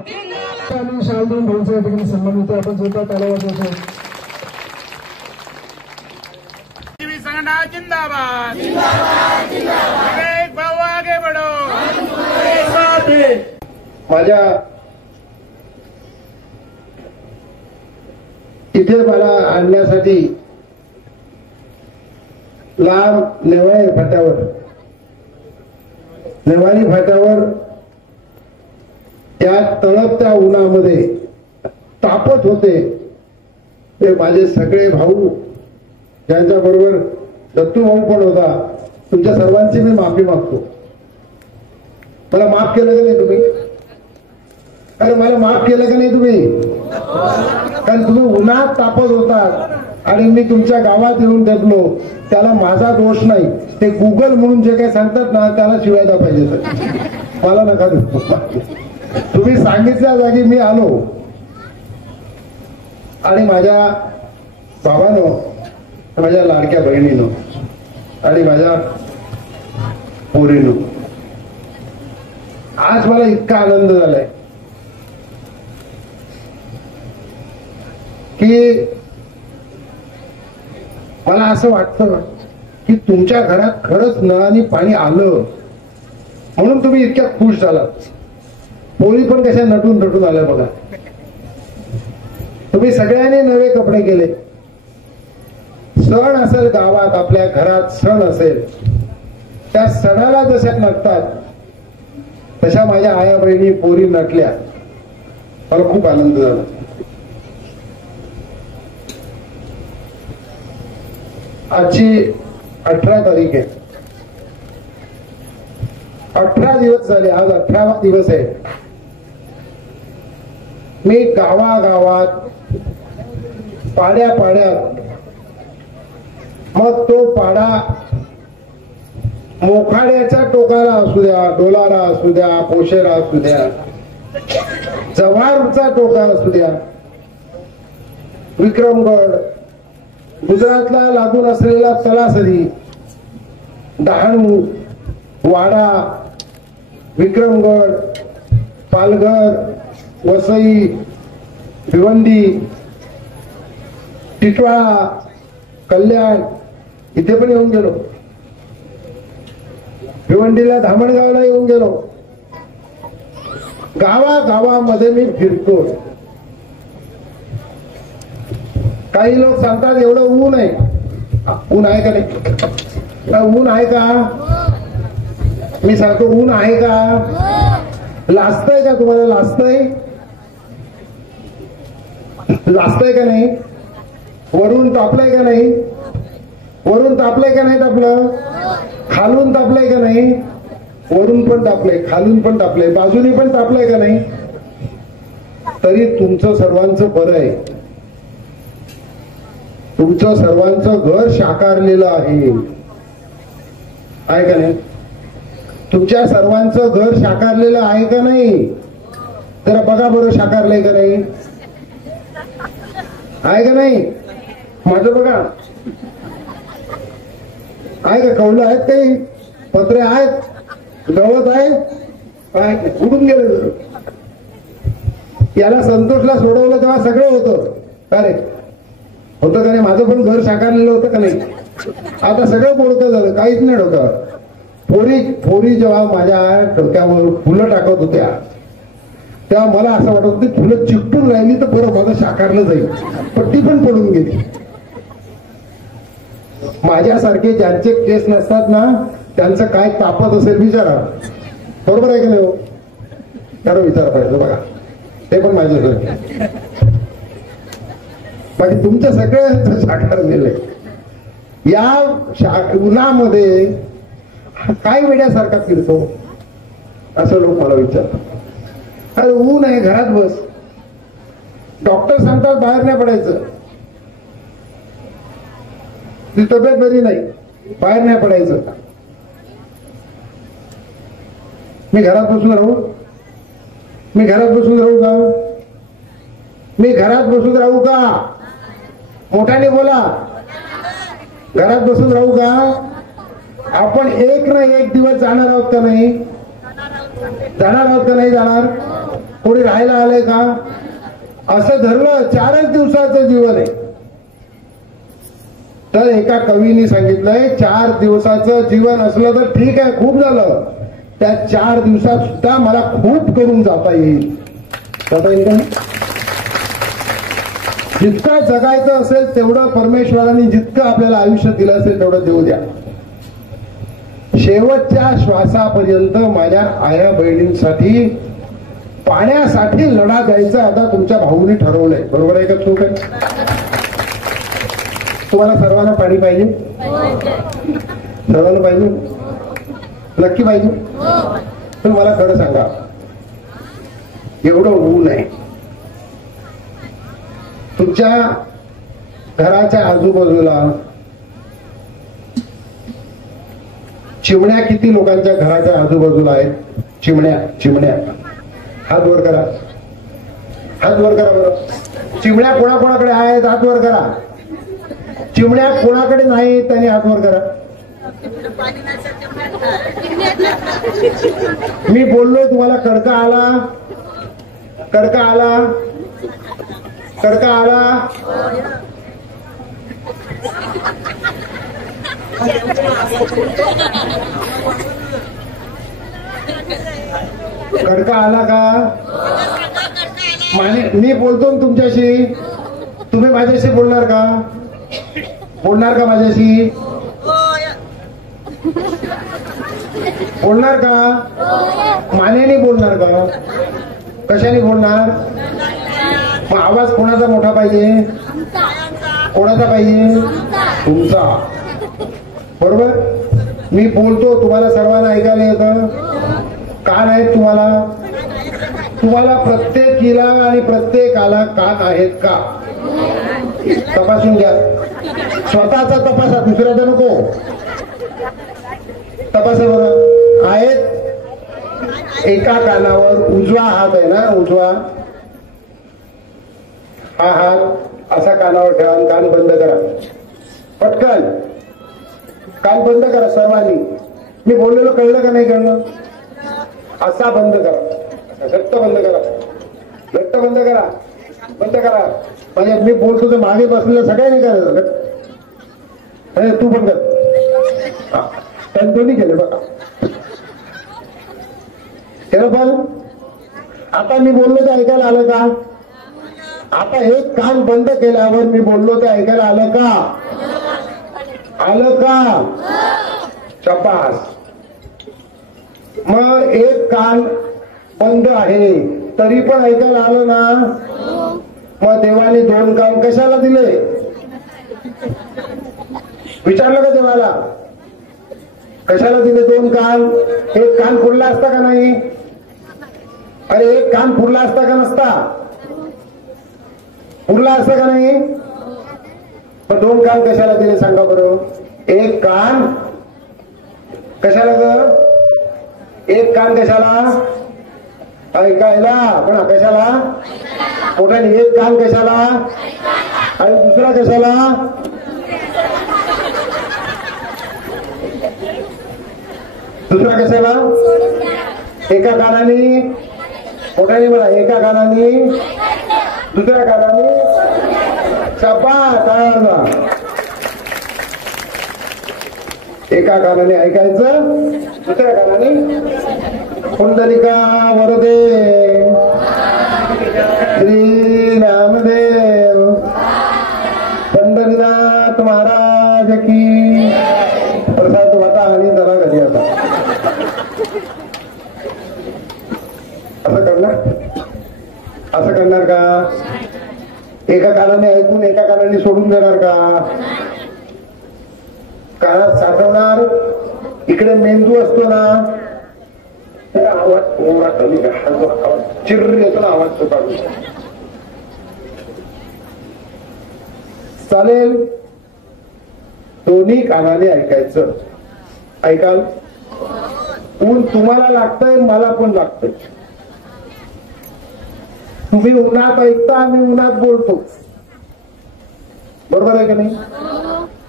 आणि शालदून भाऊचा या ठिकाणी सन्मान होतो. आपण जोरदार ताला वाजवतो. जिंदाबाद विवेक भाऊ आगे बढ़ो. माझ्या इथे मला आणण्यासाठी लांब नेवाळी फाट्यावर त्या तळपत्या उन्हामध्ये तापत होते ते माझे सगळे भाऊ, ज्यांच्या बरोबर दत्तू भाऊ पण होता. तुमच्या सर्वांची मी माफी मागतो. मला माफ केलं का नाही तुम्ही? अरे मला माफ केलं का नाही तुम्ही? कारण तुम्ही उन्हात तापत होतात आणि मी तुमच्या गावात येऊन टेकलो. त्याला माझा दोष नाही. ते गुगल म्हणून जे काही सांगतात ना त्याला शिवायला पाहिजे. तर मला नका देऊ. तुम्ही सांगितल्या जागी मी आलो आणि माझ्या भावानं, माझ्या लाडक्या बहिणीनं आणि माझ्या पोरीनं आज मला इतका आनंद झालाय की मला असं वाटतं की तुमच्या घरात खरंच नळाने पाणी आलं म्हणून तुम्ही इतक्या खुश झालात. पोरी पण कशा नटून आल्या बघा. तुम्ही सगळ्यांनी नवे कपडे केले. सण असेल गावात, आपल्या घरात सण असेल, त्या सणाला जशा नटतात तशा माझ्या आया बहिणी पोरी नटल्या. मला खूप आनंद झाला. आजची 18 तारीख आहे. 18 दिवस झाले. आज 18वा दिवस आहे. मी गावागावात, पाड्यात, मग तो पाडा मोखाड्याच्या टोकाला असू द्या, डोलारा असू द्या, पोशेरा असू द्या, जव्हारचा टोका असू द्या, विक्रमगड, गुजरातला लागून असलेला तलासरी, डहाणू, वाडा, विक्रमगड, पालघर, वसई, भिवंडी, टिटवाळा, कल्याण इथे पण येऊन गेलो. भिवंडीला, धामणगावला येऊन गेलो. गावागावामध्ये मी फिरतो. काही लोक सांगतात एवढं ऊन आहे. ऊन आहे का नाही? ऊन आहे का? मी सांगतो ऊन आहे का? लाजतंय का तुम्हाला? लाजतंय का नाही? वरून तापलंय का नाही? वरून तापलंय का नाही तापलं? खालून तापलंय का नाही? वरून पण तापलंय, खालून पण तापलंय, बाजूनी पण तापलंय का नाही? तरी तुमचं सर्वांचं बरं आहे. तुमचं सर्वांचं घर साकारलेलं आहे का नाही? तुमच्या सर्वांचं घर साकारलेलं आहे का नाही? जरा बघा बरं, साकारलंय का नाही? आहे का नाही? माझं बघा, आहे का? कौलं आहेत काही? पत्रे आहेत? गवत आहे? उडून गेले. याला संतोषला सोडवलं तेव्हा सगळं होतं का रे? होतं का नाही? माझं पण घर साकारलेलं होतं का नाही? आता सगळं बोलतं झालं, काहीच नाही डोक्यावर. पोरी जेव्हा माझ्या डोक्यावर फुलं टाकत होत्या तेव्हा मला असं वाटत होतं फुलं चिकटून राहिली तर बरं माझं साकारलं जाईल. पण ती पण पडून गेली. माझ्यासारखे ज्यांचे केस नसतात ना त्यांचं काय तापत असेल विचारा. बरोबर आहे का नाही? त्याला विचार पाहिजे. बघा ते पण माझ्यासारखे. बाकी तुमचं सगळं साकारलेलं आहे. या उन्हामध्ये काय वेड्यासारखा फिरतो असं लोक मला विचारतात. अरे ऊन आहे, घरात बस. डॉक्टर सांगतात बाहेर नाही पडायचं. ती तब्येत बरी नाही, बाहेर नाही पडायचं. मी घरात बसून राहू? मी घरात बसून राहू का? मी घरात बसून राहू का? मोठ्याने बोला. घरात बसून राहू का? आपण एक ना एक दिवस जाणार आहोत का नाही? जाणार आहोत का नाही जाणार? कोणी राहायला आलंय का? असं धरलं 4च दिवसाचं जीवन आहे. तर एका कवीने सांगितलंय 4 दिवसाचं जीवन असलं तर ठीक आहे, खूप झालं. त्या 4 दिवसात सुद्धा मला खूप करून जाता येईल. जाता येईल का? जितकं जगायचं असेल तेवढं परमेश्वराने जितकं आपल्याला आयुष्य दिलं असेल तेवढं देऊ द्या. शेवटच्या श्वासापर्यंत माझ्या आया बहिणींसाठी पाण्यासाठी लढा द्यायचा आता तुमच्या भाऊने ठरवलंय. बरोबर आहे का? चूक आहे? तुम्हाला सर्वांना पाणी पाहिजे? सर्वांना पाहिजे? नक्की पाहिजे? पण मला खरं सांगा, एवढं ऊन आहे तुमच्या घराच्या आजूबाजूला, चिमण्या किती लोकांच्या घराच्या आजूबाजूला आहेत? चिमण्या हात वर करा, हात वर करा बरं. चिमण्या कोणाकोणाकडे आहेत? हात वर करा. चिमण्या कोणाकडे नाहीत त्यांनी हात वर करा. मी बोललो तुम्हाला कडका आला, कडका आला, कडका आला. कडका आला का? मी बोलतो ना तुमच्याशी, तुम्ही माझ्याशी बोलणार का? बोलणार का माझ्याशी? बोलणार का? मानेने बोलणार का? कशाने बोलणार? मग आवाज कोणाचा मोठा पाहिजे? कोणाचा पाहिजे? तुमचा. बरोबर? मी बोलतो तुम्हाला सर्वांना ऐकायला येतं? कान आहेत तुम्हाला? तुम्हाला प्रत्येकीला आणि प्रत्येकाला कान आहेत का? तपासून घ्या. स्वतःचा तपासा, दुसऱ्याचा नको. तपासा बरं. आहेत? एका कानावर उजवा हात आहे ना, उजवा हा हात असा कानावर ठेवा. कान बंद करा पटकन. कान बंद करा सर्वांनी. मी बोललेलो कळलं का नाही कळलं? असा बंद करा, घट्ट बंद करा, घट्ट बंद करा, बंद करा. म्हणजे मी बोलतो तर मागे बसलेलं सगळ्यांनी करायचं. अरे तू पण कर. त्यांनी केलं बघा. केलं पण? आता मी बोललो ते ऐकायला आलं का? आता एक कान बंद केल्यावर मी बोललो ते ऐकायला आलं का? आलं का? शाबास. मग एक कान बंद आहे तरी पण ऐकायला आलं ना? मग देवाने 2 कान कशाला दिले? विचारलं का देवाला? कशाला दिले 2 कान? एक कान पुरला असता का नाही? अरे एक कान पुरला असता का नसता? पुरला असता का नाही? मग 2 कान कशाला दिले सांगा बरं? एक कान कशाला ग? एक कान कशाला? ऐकायला. पण कशाला? मोठ्याने. एक कान कशाला? आणि दुसरा कशाला? दुसरा कशाला? एका कानाने मोठ्याने म्हणा, एका कानाने, दुसऱ्या कानाने. शाबास. एका कानाने ऐकायचं, दुसऱ्या कानाने पुंडलिका वरदे श्री रामदेव पंढरीनाथ महाराज की. प्रसाद वाटा आणि जरा घरी आता. असं करणार? असं करणार का? एका कानाने ऐकून एका कानाने सोडून देणार का? कानात साठवणार. इकडे मेंदू असतो ना, आवाज ओरा कमी आवाज चिर येतो ना, आवाज तो काढून चालेल. दोन्ही कानाने ऐकायचं. ऐकाल? ऊन तुम्हाला लागतंय, मला पण लागतंय. तुम्ही उन्हात ऐकता, आम्ही उन्हात बोलतो. बरोबर आहे का नाही?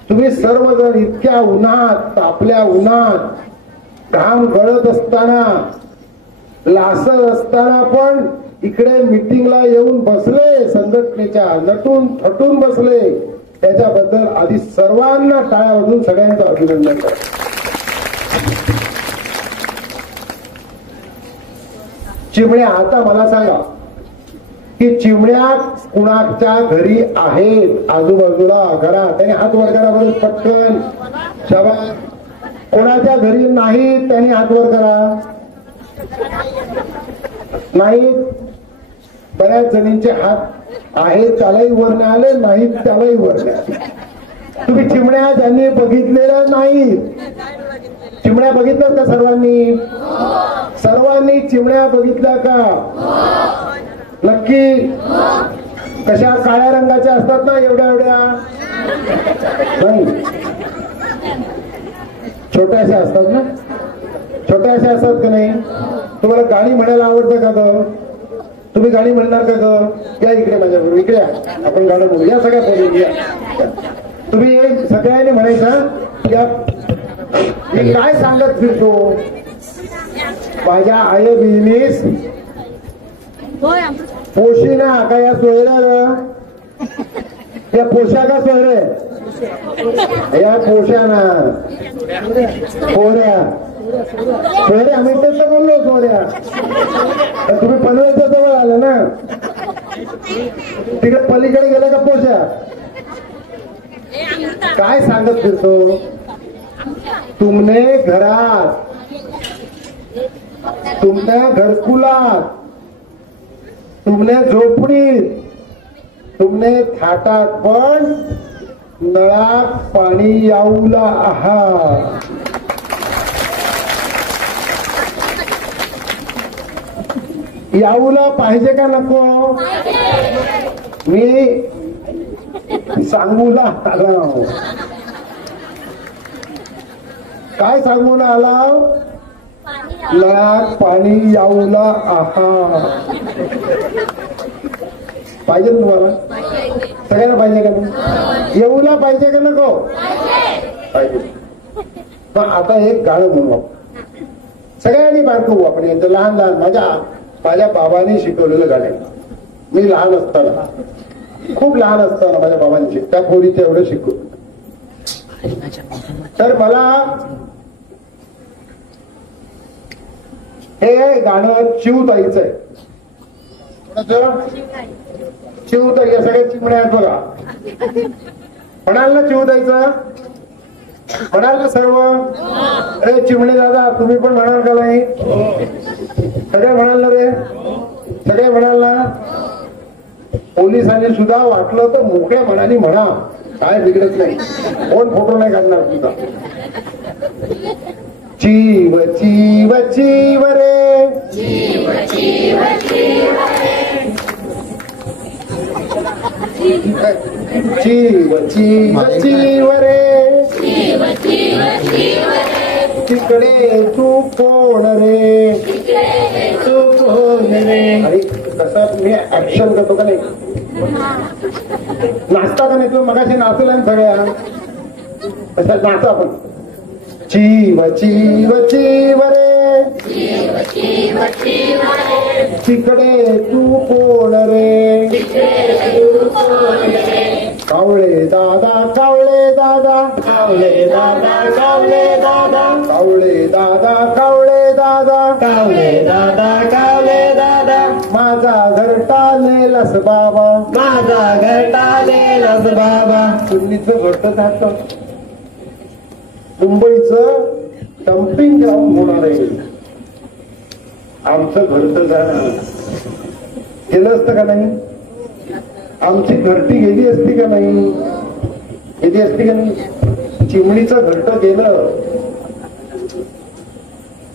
तुम्ही सर्वजण इतक्या उन्हात, तापल्या उन्हात, घाम गळत असताना लासर असताना पण इकडे मिटिंगला येऊन बसले, संघटनेच्या नटून थटून बसले, त्याच्याबद्दल आधी सर्वांना टाळ्या वाजवून सगळ्यांचं अभिनंदन करा. चिमण्या, आता मला सांगा की चिमण्या कुणाच्या घरी आहेत? आजूबाजूला घरात त्यांनी हात वर करा बरं पटकन. शाबास. कोणाच्या घरी नाहीत त्यांनी हात वर करा. नाहीत. बऱ्याच जणींचे हात आहेत त्यालाही वर नाही आले, नाहीत त्यालाही वर नाही आले. तुम्ही चिमण्या ज्यांनी बघितलेल्या नाहीत, चिमण्या बघितल्यात का सर्वांनी? सर्वांनी चिमण्या बघितल्या का? नक्की? कशा काळ्या रंगाच्या असतात ना, एवढ्या एवढ्या? नाही, छोट्याशा असतात ना, छोट्याशा असतात का नाही? तुम्हाला गाणी म्हणायला आवडतं का ग? तुम्ही गाणी म्हणणार का ग? या इकडे माझ्याबरोबर, इकडे आपण गाणं म्हणू. या सगळ्या बोलून या. तुम्ही सगळ्यांनी म्हणायचं या. मी काय सांगत फिरतो? माझ्या आई बिजनेस पोशिना का या सोयऱ्या? या पोशा का सोयरे? या पोशाना पोऱ्या सोयऱ्या. आम्ही तेच तर बोललो सोयऱ्या. तुम्ही पनवेलच्या जवळ आलं ना, तिकडे पलीकडे गेलं का पोशा? काय सांगत फिरतो? तुमने घरात, तुमने घरकुलात, तुमने झोपडीत, तुमने थाटात पण नळात पाणी याऊला आहात. याऊला पाहिजे का नको? मी सांगूला आला. काय सांगून आला? नळात पाणी याऊला आहात. पाहिजे तुम्हाला? सगळ्यांना पाहिजे का नाही? येऊला पाहिजे का नको? पाहिजे. मग आता एक गाणं म्हणू सगळ्यांनी बारकवू आपण. यांचं लहान लहान माझ्या बाबांनी शिकवलेलं गाणं. मी लहान असताना, खूप लहान असताना माझ्या बाबांनी त्या पोरीचं एवढं शिकवलं. तर मला हे गाणं चिवताईचं आहे. चिवताई या सगळ्या चिमण्या आहेत बघा. म्हणाल ना चिवताईचं? म्हणाल ना सर्व? अरे चिमणे दादा तुम्ही पण म्हणाल का नाही? सगळे म्हणाल ना रे? सगळे म्हणाल ना? पोलिसांनी सुद्धा वाटलं तर मोकळ्या मनाने म्हणा, काय बिघडत नाही. कोण फोटो नाही काढणार तुझा. चीव चीव चीव रे, चीव चीव चीव रे, चीव चीव चीव रे, तिकडे तू कोण रे, तू कोण रे. अरे कसं मी ऍक्शन करतो का नाही? नाचता का नाही? तुम्ही मगाशी नाचला ना सगळ्या, तसं नाचा आपण. चीव चीव चीव रे, तिकडे तू कोण रे, कावळे दादा कावळे दादा, कावळे दादा कावळे दादा, कावळे दादा कावळे दादा, कावळे दादा कावळे दादा. माझा घरटा नेलास बाबा, माझा घरटा नेलास बाबा. सुन्नीचं घरट जातं. मुंबईचं डम्पिंग ग्राउंड होणार आहे. आमचं घरट जाणार गेलं असतं का नाही? आमची घरटी गेली असती का नाही? गेली असती का नाही? चिमणीचं घरट गेलं.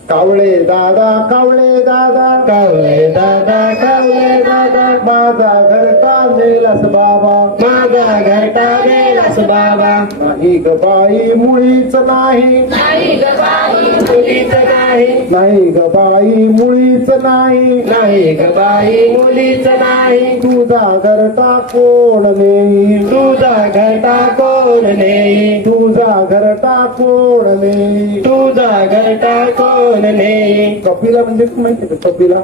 कावळे दादा कावळे दादा, कावळे दादा कावळे दादा. माझा घरटा नेलास बाबा, माझा घरटा नेलास कैलास बाबा नाही ग बाई मुळीच नाही, नाही ग बाई मुलीच नाही, नाही ग बाई मुळीच नाही, नाही ग बाई मुलीच नाही, तुझा घरटा कोण नेई, तुझा घरटा कोण नेई, तुझा घरटा कोण नेई. तुझा घरटा कोण नेई. कपिला म्हणजे माहिती का कपिला?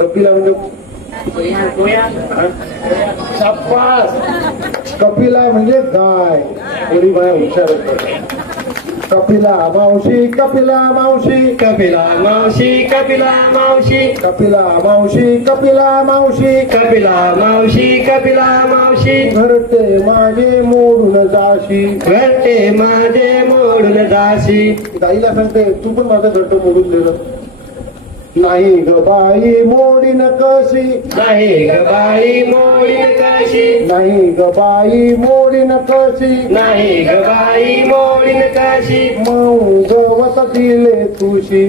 कपिला म्हणजे शाबास. कपिला म्हणजे गाय. थोडी बाया हुशार होतात. कपिला मावशी, कपिला मावशी, कपिला मावशी, कपिला मावशी, कपिला मावशी, कपिला मावशी, कपिला मावशी, कपिला मावशी, घरटे माझे मोडून जाशी. घरटे माझे मोडून जाशी. गाईला सांगते तू पण माझं घरट मोडून दिलं. नाही ग बाई मोडीन कशी, नाही ग बाई मोडीन कशी, नाही ग बाई मोडीन कशी, नाही ग बाई मोडीन कशी, मऊ गवत दिले तुशी.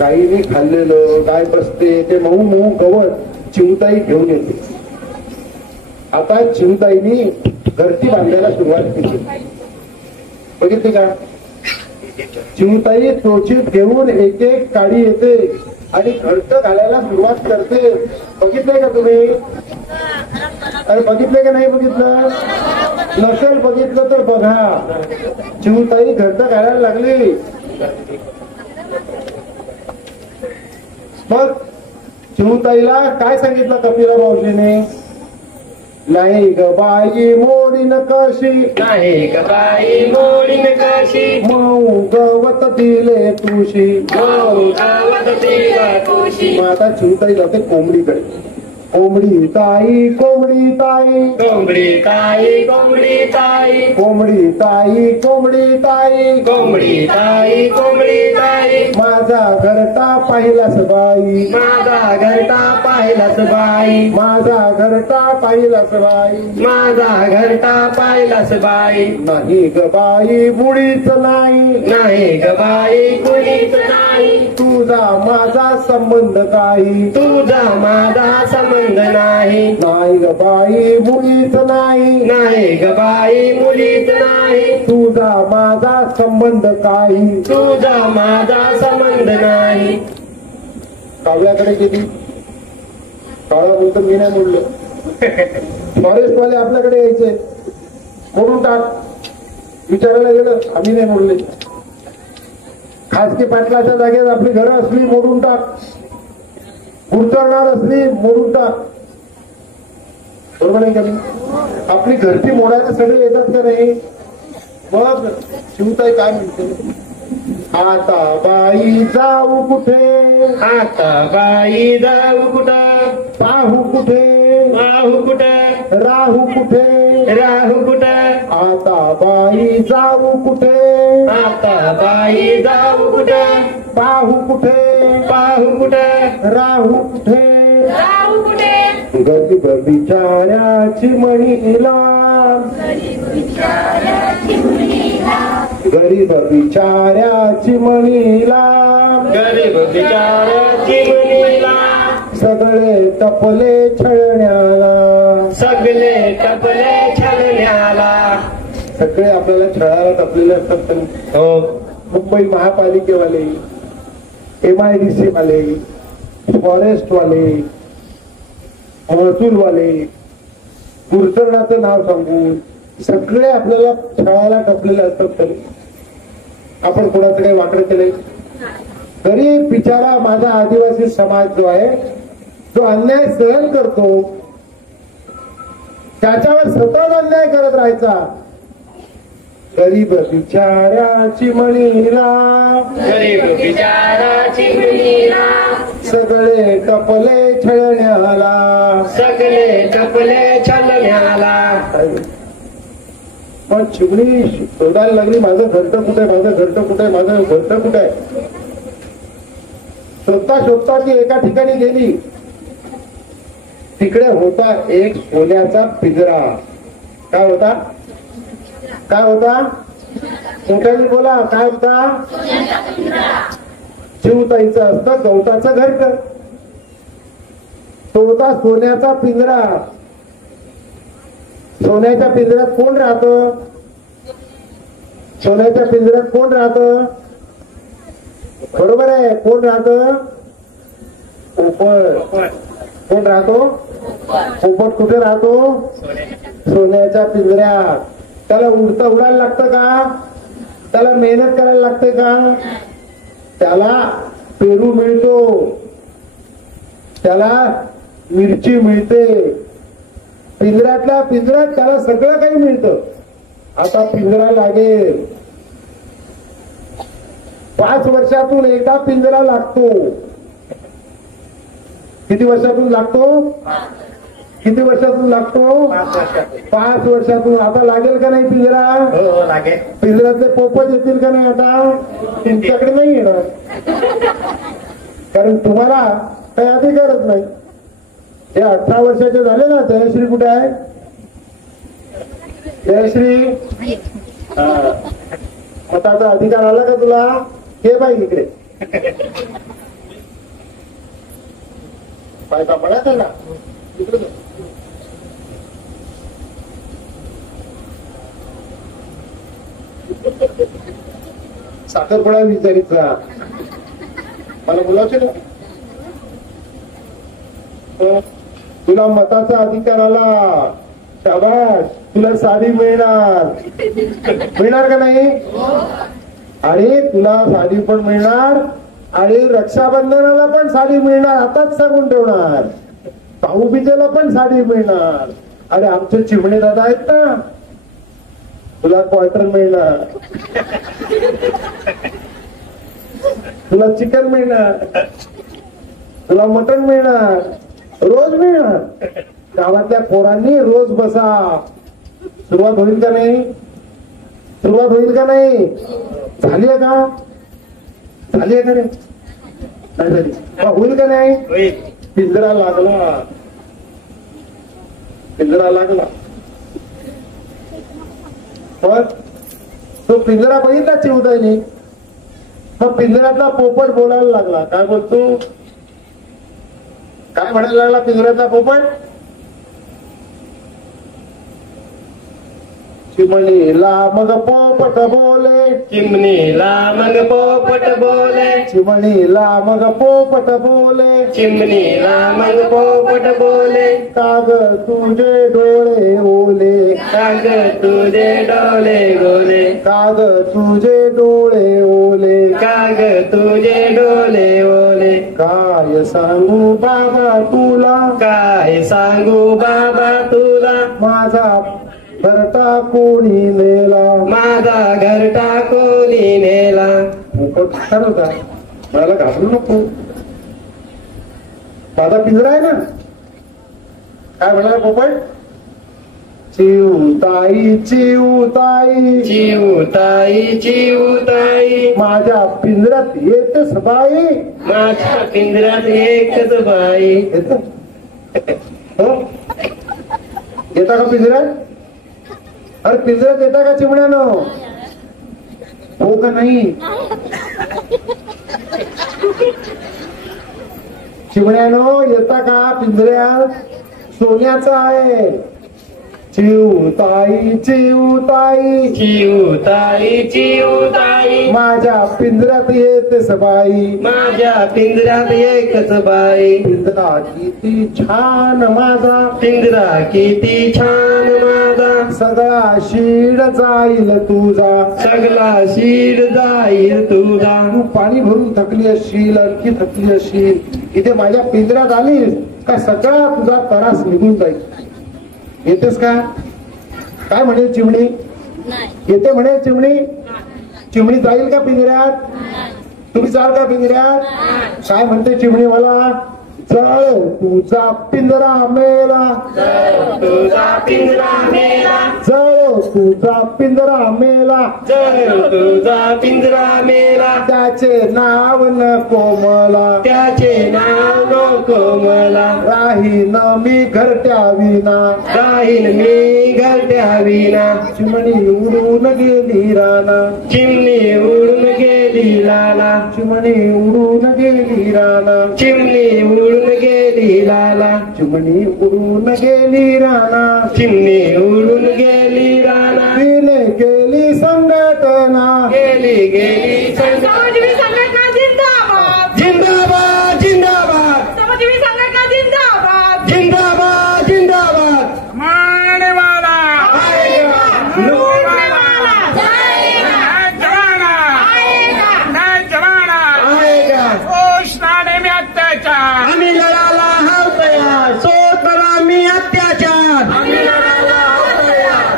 गाईने खाल्लेलं गाय बसते ते मऊ मऊ गवत चिवताई घेऊन येते. आता चिवताईनी घरटी बांधायला सुरुवात केली. बघितली का? चिवताई चोचीत घेऊन एक एक काडी येते आणि घरट घालायला सुरुवात करते. बघितलंय का तुम्ही? अरे बघितलंय का नाही बघितलं? नसेल बघितलं तर बघा. चिवताई घरट घालायला लागली. मग चिवताईला काय सांगितलं कपिला मावशीने? नाही ग बाई मोडीन कशी, नाही ग बाई मोडीन कशी, मऊ गवत दिले तुशी. मऊ गवत दिले तुशी. मग आता चिवताई जाते कोंबडीकडे. कोंबडी ताई, कोंबडी ताई, कोंबडी ताई, कोंबडी ताई, कोंबडी ताई, कोंबडी ताई, कोंबडी ताई, कोंबडी ताई, माझा घरटा पाहिलास बाई, माझा घरटा पाहिलास बाई, माझा घरटा पाहिलास बाई. माझा घरटा पाहिलास बाई. नाही ग बाई मुळीच नाही, नाही ग बाई कुणीच नाही, तुझा माझा संबंध काही. तुझा माझा संबंध नाही, नाही ग बाई मुळीच नाही, नाही ग बाई मुलीच नाही, तुझा माझा संबंध काही. तुझा माझा संबंध नाही. कावळ्याकडे गेली. कावळा बोलतो मी नाही मोडलं. फॉरेस्टवाले आपल्याकडे यायचे, मोडून टाक. विचारायला गेलं आम्ही नाही मोडले. खासगी पाटलाच्या जागेत आपली घरं असली मोडून टाक. गुरतरणार असली मोडून टाक. बरोबर आहे का? आपली घरची मोडायला सगळे येतात का नाही? मग शिवताई काय म्हणते? आता बाई जाऊ कुठे, आता बाई जाऊ कुठं, पाहू कुठे, पाहू कुठं, राहू कुठे, राहू कुठं, आता बाई जाऊ कुठे, आता बाई जाऊ कुठं, पाहू कुठे, पाहू कुठं, राहू कुठे. राहू कुठे. गरीब बिचाऱ्याची म्हणीला, गरीब बिचाऱ्याची म्हणीला, गरीब बिचाऱ्याची मुलीला, सगळे टपले छळण्याला. सगळे टपले छलण्याला. सगळे आपल्याला छळायला टपलेले असतात. हो. मुंबई महापालिकेवाले, MIDC वाले, फॉरेस्ट वाले, महसूलवाले, गुरतरणाचं नाव सांगून सगळे आपल्याला छळायला टपलेले असतात. तरी आपण कोणाचं काही वाटलं केलंय? गरीब बिचारा माझा आदिवासी समाज जो आहे, जो अन्याय सहन करतो, त्याच्यावर सतत अन्याय करत राहायचा. गरीब बिचाऱ्याची म्हणीला, गरीब बिचाराची मुलीला, सगळे टपले छळण्याला. सगळे टपले छलण्याला. पण चिमणी शोधायला लागली, माझं घरटं कुठे, माझं घरटं कुठे, माझं घरटं कुठे. शोधता शोधता ती एका ठिकाणी गेली. तिकडे होता एक सोन्याचा पिंजरा. काय होता? काय होता? मोठ्याने बोला. काय होता? चिवताईचं असतं गवताचं घरटं. तो होता सोन्याचा पिंजरा. सोन्याच्या पिंजऱ्यात कोण राहतं? सोन्याच्या पिंजऱ्यात कोण राहतं? बरोबर आहे, कोण राहतं? पोपट. कोण राहतो? पोपट कुठे राहतो? सोन्याच्या पिंजऱ्यात. त्याला उडायला लागतं का? त्याला मेहनत करायला लागते का? त्याला पेरू मिळतो, त्याला मिरची मिळते, पिंजऱ्यातल्या पिंजऱ्यात त्याला सगळं काही मिळतं. आता पिंजरा लागेल, 5 वर्षातून एकदा पिंजरा लागतो. किती वर्षातून लागतो? किती वर्षातून लागतो? 5 वर्षातून. आता लागेल का नाही पिंजरा? हो लागेल. पिंजऱ्यातले पोपट येतील का नाही? आता तुमच्याकडे नाही येणार, कारण तुम्हाला काही अधिकारच नाही. हे 18 वर्षाचे झाले ना. जयश्री कुठे आहे? जयश्री, मताचा अधिकार आला का तुला? हे बाई इकडे बायका पडायचा ना इकडे. साखरपुडा विचारीचा मला बोलावचे ना. तुला मताचा अधिकार आला, शाबास. तुला साडी मिळणार. मिळणार का नाही? आणि तुला साडी पण मिळणार आणि रक्षाबंधनाला पण साडी मिळणार. आताच सांगून ठेवणार. भाऊबीजेला पण साडी मिळणार. अरे आमचे चिमणे दादा आहेत ना, तुला क्वार्टर मिळणार, तुला चिकन मिळणार, तुला मटण मिळणार, रोज मिळणार. गावातल्या पोरांनी रोज बसा. सुरुवात होईल का नाही? सुरुवात होईल का नाही? झाली आहे का? झाली आहे का नाही? नाही झाली. होईल का नाही? पिंजरा लागला, पिंजरा लागला. पण तो पिंजरा बघितला चिवताईने. मग पिंजऱ्यातला पोपट बोलायला लागला. काय बोलतो? काय म्हणायला लागला पिंजऱ्यातला पोपट? चिमणीला मग पोपट बोले, चिमणीला मग पोपट बोले, चिमणीला मग पोपट बोले, चिमणीला मग पोपट बोले. काग तुझे डोळे ओले, काग तुझे डोळे गोले, काग तुझे डोळे ओले, काग तुझे डोळे ओले. काय सांगू बाबा तुला, काय सांगू बाबा तुला, माझा घरटा कोणी नेला, माझा घर टाकोली नेला. पोपट हुशार होता. मला घाबरू नको, माझा पिंजरा आहे ना. काय म्हणाला पोपट? चिवताई चिवताई, चिवताई चिवताई, माझ्या पिंजऱ्यात येतेस बाई. माझ्या पिंजऱ्यात एकच बाई. येत हो? येता का पिंजऱ्यात? अरे पिंजऱ्यात येता का चिमण्यानं? हो का नाही? चिमण्यानो येता का पिंजऱ्यात? सोन्याचा आहे. चिवताई चिवताई, चिवताई चिवताई, माझ्या पिंजऱ्यात येतेस बाई. माझ्या पिंजऱ्यात एकच बाई. पिंजरा किती छान माझा, पिंजरा किती छान माझा, सगळा शीड जाईल तुझा. सगळा शीड जाईल तुझा. तू पाणी भरून थकली असशील, आणखी थकली असशील, इथे माझ्या पिंजऱ्यात आलीस का सगळा तुझा त्रास निघून जाईल. येतेस का? काय म्हणेल चिमणी? येते म्हणेल चिमणी? चिमणी जाईल का पिंजऱ्यात? तुम्ही जाल का पिंजऱ्यात? काय म्हणते चिमणी मला? जळ तुझा पिंजरा मेला, तुझा पिंजरा मेला, जळ तुझा पिंजरा मेला, जळ तुझा पिंजरा मेला. त्याचे नाव नको मला, त्याचे नाव नको मला, राहीन मी घरट्या विना, राहीन मी घरट्या विना. चिमणी उडून गेली राना, चिमणी उडून गेली लाला, चिमणी उडून गेली राना, चिमणी उडून गेली बैलाला चिमणी उडून गेली राणा चिमणी उडून गेली राणा तिने केली संघटना गेली गेली समाजसेवी संघटना जिंदाबाद जिंदाबाद जिंदाबाद समाजसेवी संघटना जिंदाबाद जिंदाबाद जिंदाबाद मानेवाला आएगा लूटनेवाला जवाना जवाना आएगा घोषणाने में अत्याचार आम्ही लढायला आहोत तयार सोत मी अत्याचार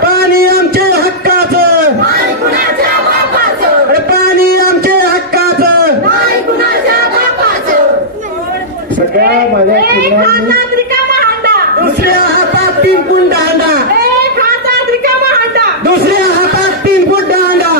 पाणी आमचे हक्काचं नाही कुणाच्या बापाचं अरे पाणी आमचे हक्काचं नाही कुणाच्या बापाचं सगळ्या माझ्या एक चिमण्यांनी हातात रिकामा हांडा दुसऱ्या हातात 3 फूट दांडा एक हातात रिकामा हांडा दुसऱ्या हातात 3 फूट दांडा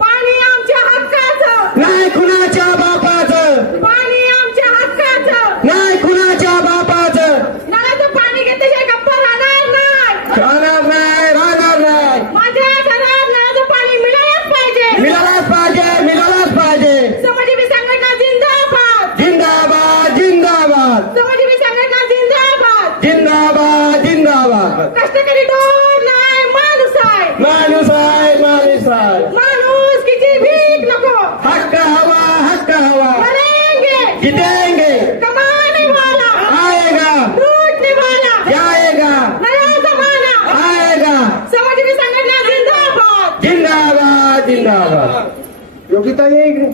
पाणी आमच्या हक्काचं नाही कुणाच्या बापाचं पाणी आमच्या हक्काचं नाही कुणाच्या बापाचं नळाचं पाणी घेतल्याशिवाय गप्पा राहणार नाही राहणार नाही राहणार नाही माझ्या घरात नळाचं पाणी मिळालंच पाहिजे मिळालाच पाहिजे मिळालाच पाहिजे समाजसेवी संघटना जिंदाबाद जिंदाबाद जिंदाबाद समाजसेवी संघटना जिंदाबाद जिंदाबाद जिंदाबाद कष्टकरी डोर नाही माणूस आहे माणूस आहे माणूस आहे माणूस किती भीक नको हक्क हवा मरेंगे जितेंगे कमाने वाला आएगा लूटने वाला जाएगा नया जमाना आएगा समाजसेवी संघटना जिंदाबाद जिंदाबाद जिंदाबाद योगिता ये इकडे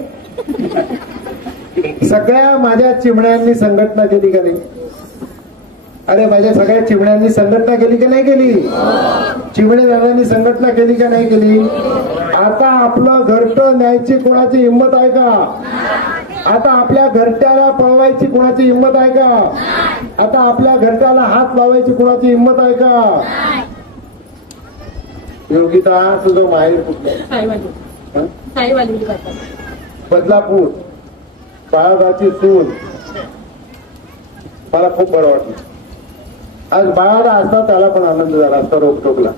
सगळ्या माझ्या चिमण्यांनी संघटना केली का नाही अरे माझ्या सगळ्या चिमण्यांनी संघटना केली की नाही केली चिमणे दादांनी संघटना केली का नाही केली आता आपलं घरटं न्यायची कोणाची हिंमत आहे का आता आपल्या घरट्याला पळवायची कोणाची हिंमत आहे का आता आपल्या घरट्याला हात लावायची कोणाची हिंमत आहे का योगिता तुझं माहेर कुठलं हं? बदलापूर बाळाची सून मला खूप बरं वाटलं आज बाळाला असता त्याला पण आनंद झाला असता रोखटोकला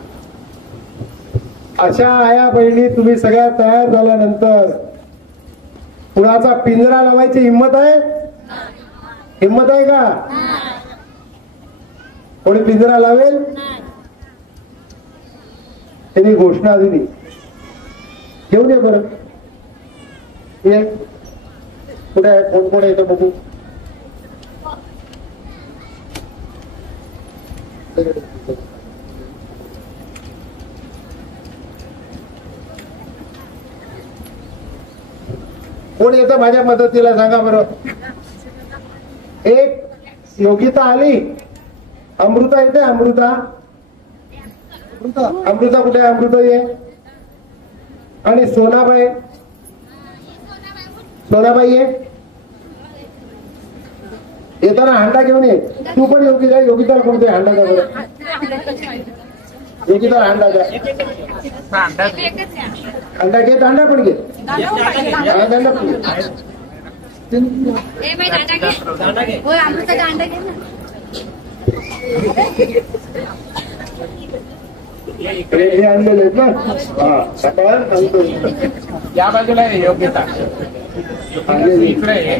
अशा आया बहिणी तुम्ही सगळ्या तयार झाल्यानंतर कुणाचा पिंजरा लावायची हिंमत आहे का कोणी पिंजरा लावेल त्यांनी घोषणा दिली घेऊन ये बरं ये कुठे आहे कोण कोण येतं बघू कोण येतं माझ्या मदतीला सांगा बरं एक योगिता आली अमृता येते अमृता कुठे आहे अमृता ये आणि सोनाबाई ये येताना हांडा घेऊन ये तू पण योगिता कोणते हांडा द्या बरं योगिता हांडा द्या अंडा घे दांडा पण घे दांडा पण घे आणलेले आहेत ना हा सकाळ सांगतो या बाजूला आहे योग्यता इकडे आहे.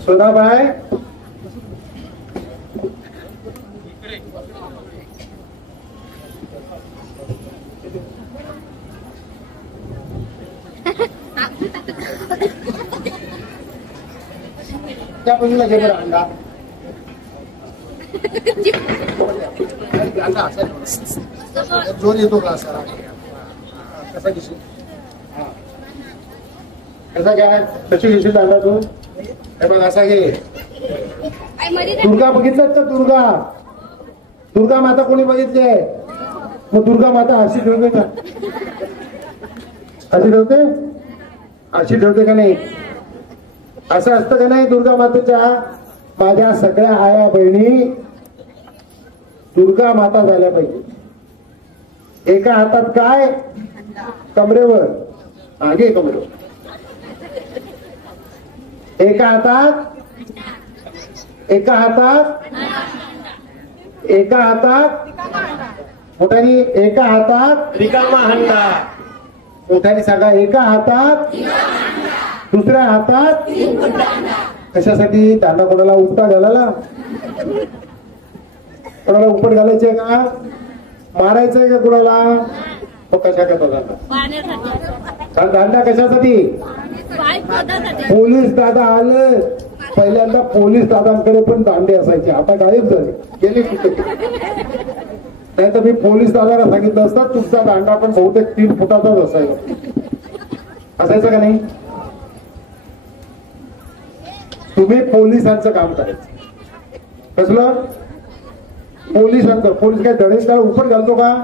सोनाबाई त्या बाजूला घे बरं अंडा अंडा असा जोर येतो का असा कसा घेशील कसा घ्या कशी घेशील अंडा तू हे बघ असा घे दुर्गा बघितलं तर दुर्गा माता कोणी बघितली आहे मग दुर्गा माता अशी ठेवते का अशी ठेवते का नाही असं असतं का नाही दुर्गा मातेच्या माझ्या सगळ्या आया बहिणी दुर्गा माता झाल्या पाहिजे एका हातात काय कमरेवर मागे कमरेवर एका हातात मोठ्यानी एका हातात रिकामा हंडा मोठ्याने सांगा, एका हातात दुसऱ्या हातात कशासाठी? दांडा कोणाला उपटा घालायला? कोणाला उपट घालायचंय का? मारायचंय का कोणाला? तो कशा करता दांडा? दांडा कशासाठी? पोलीस दादा आले. पहिल्यांदा पोलीस दादांकडे पण दांडे असायचे, आता गायब झाले, गेले कुठे? नाही तर मी पोलीस दादाला सांगितलं असतं तुमचा दांडा पण बहुतेक 3 फुटाचाच असायचा का नाही? तुम्ही पोलिसांचं काम करायचं. कसलं? पोलिसांचं. पोलीस काय धडेच काय उपट घालतो का?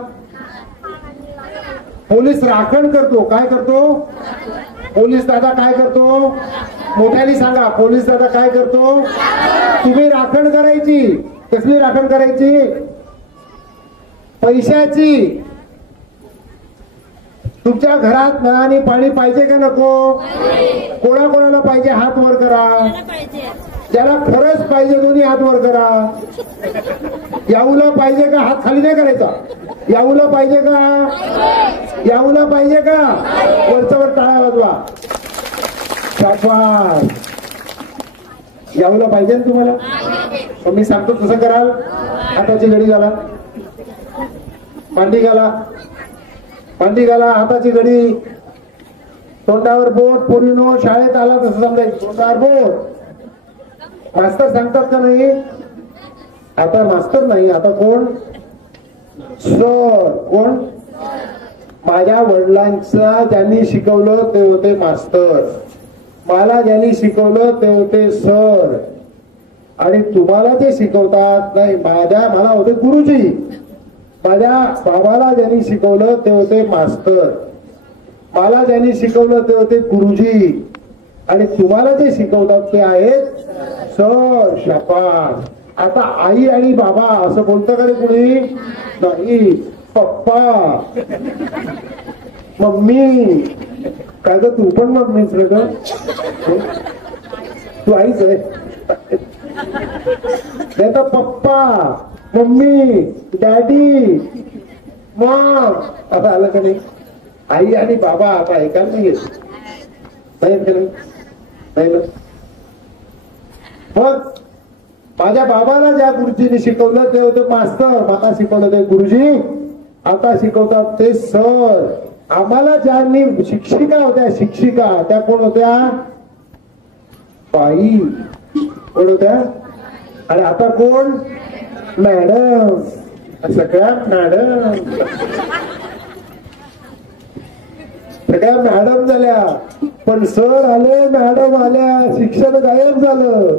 पोलीस राखण करतो. काय करतो? पोलीस दादा काय करतो? मोठ्याने सांगा, पोलीस दादा काय करतो? तुम्ही राखण करायची. कसली राखण करायची? पैशाची. तुमच्या घरात नळाने पाणी पाहिजे का नको? कोणाकोणाला पाहिजे? हात वर करा. ज्याला खरंच पाहिजे दोन्ही हात वर करा. याऊला पाहिजे का? हात खाली नाही करायचा. याऊला पाहिजे का? याऊला पाहिजे का? वरच्यावर टाळ्या वाजवा. शाबास. याऊला पाहिजे ना तुम्हाला? मी सांगतो तसं कराल. हाताची घडी घाला, मांडी घाला, मांडी घाला, हाताची घडी, तोंडावर बोट. पोरीनो शाळेत आला तसं समजायचं, तोंडावर बोट. मास्तर सांगतात का नाही? आता मास्तर नाही, आता कोण? सर. कोण? माझ्या वडिलांचा ज्यांनी शिकवलं ते होते मास्तर. मला ज्यांनी शिकवलं ते होते सर. आणि तुम्हाला जे शिकवतात नाही, मला होते गुरुजी. माझ्या बाबाला ज्यांनी शिकवलं ते होते मास्तर. मला ज्यांनी शिकवलं ते होते गुरुजी. आणि तुम्हाला जे शिकवतात ते आहेत सर. शाबास. आता आई आणि बाबा असं बोलतं का रे कुणी? नाही. पप्पा, मम्मी. काय ग तू पण मम्मीच रे ग? तू आईच आहे. तर पप्पा, मम्मी, डॅडी, मॉम असं आलं का नाही? आई आणि बाबा आता ऐकायला नाही येत. नाही ना? मग माझ्या बाबाला ज्या गुरुजीने शिकवलं ते होते मास्तर. मला शिकवलं ते गुरुजी. आता शिकवतात ते सर. आम्हाला ज्यांनी शिक्षिका होत्या, शिक्षिका त्या कोण होत्या? बाई. कोण होत्या? आणि आता कोण? मॅडम. सगळ्या मॅडम, सगळ्या मॅडम झाल्या. पण सर आले, मॅडम आल्या, शिक्षण गायब झालं.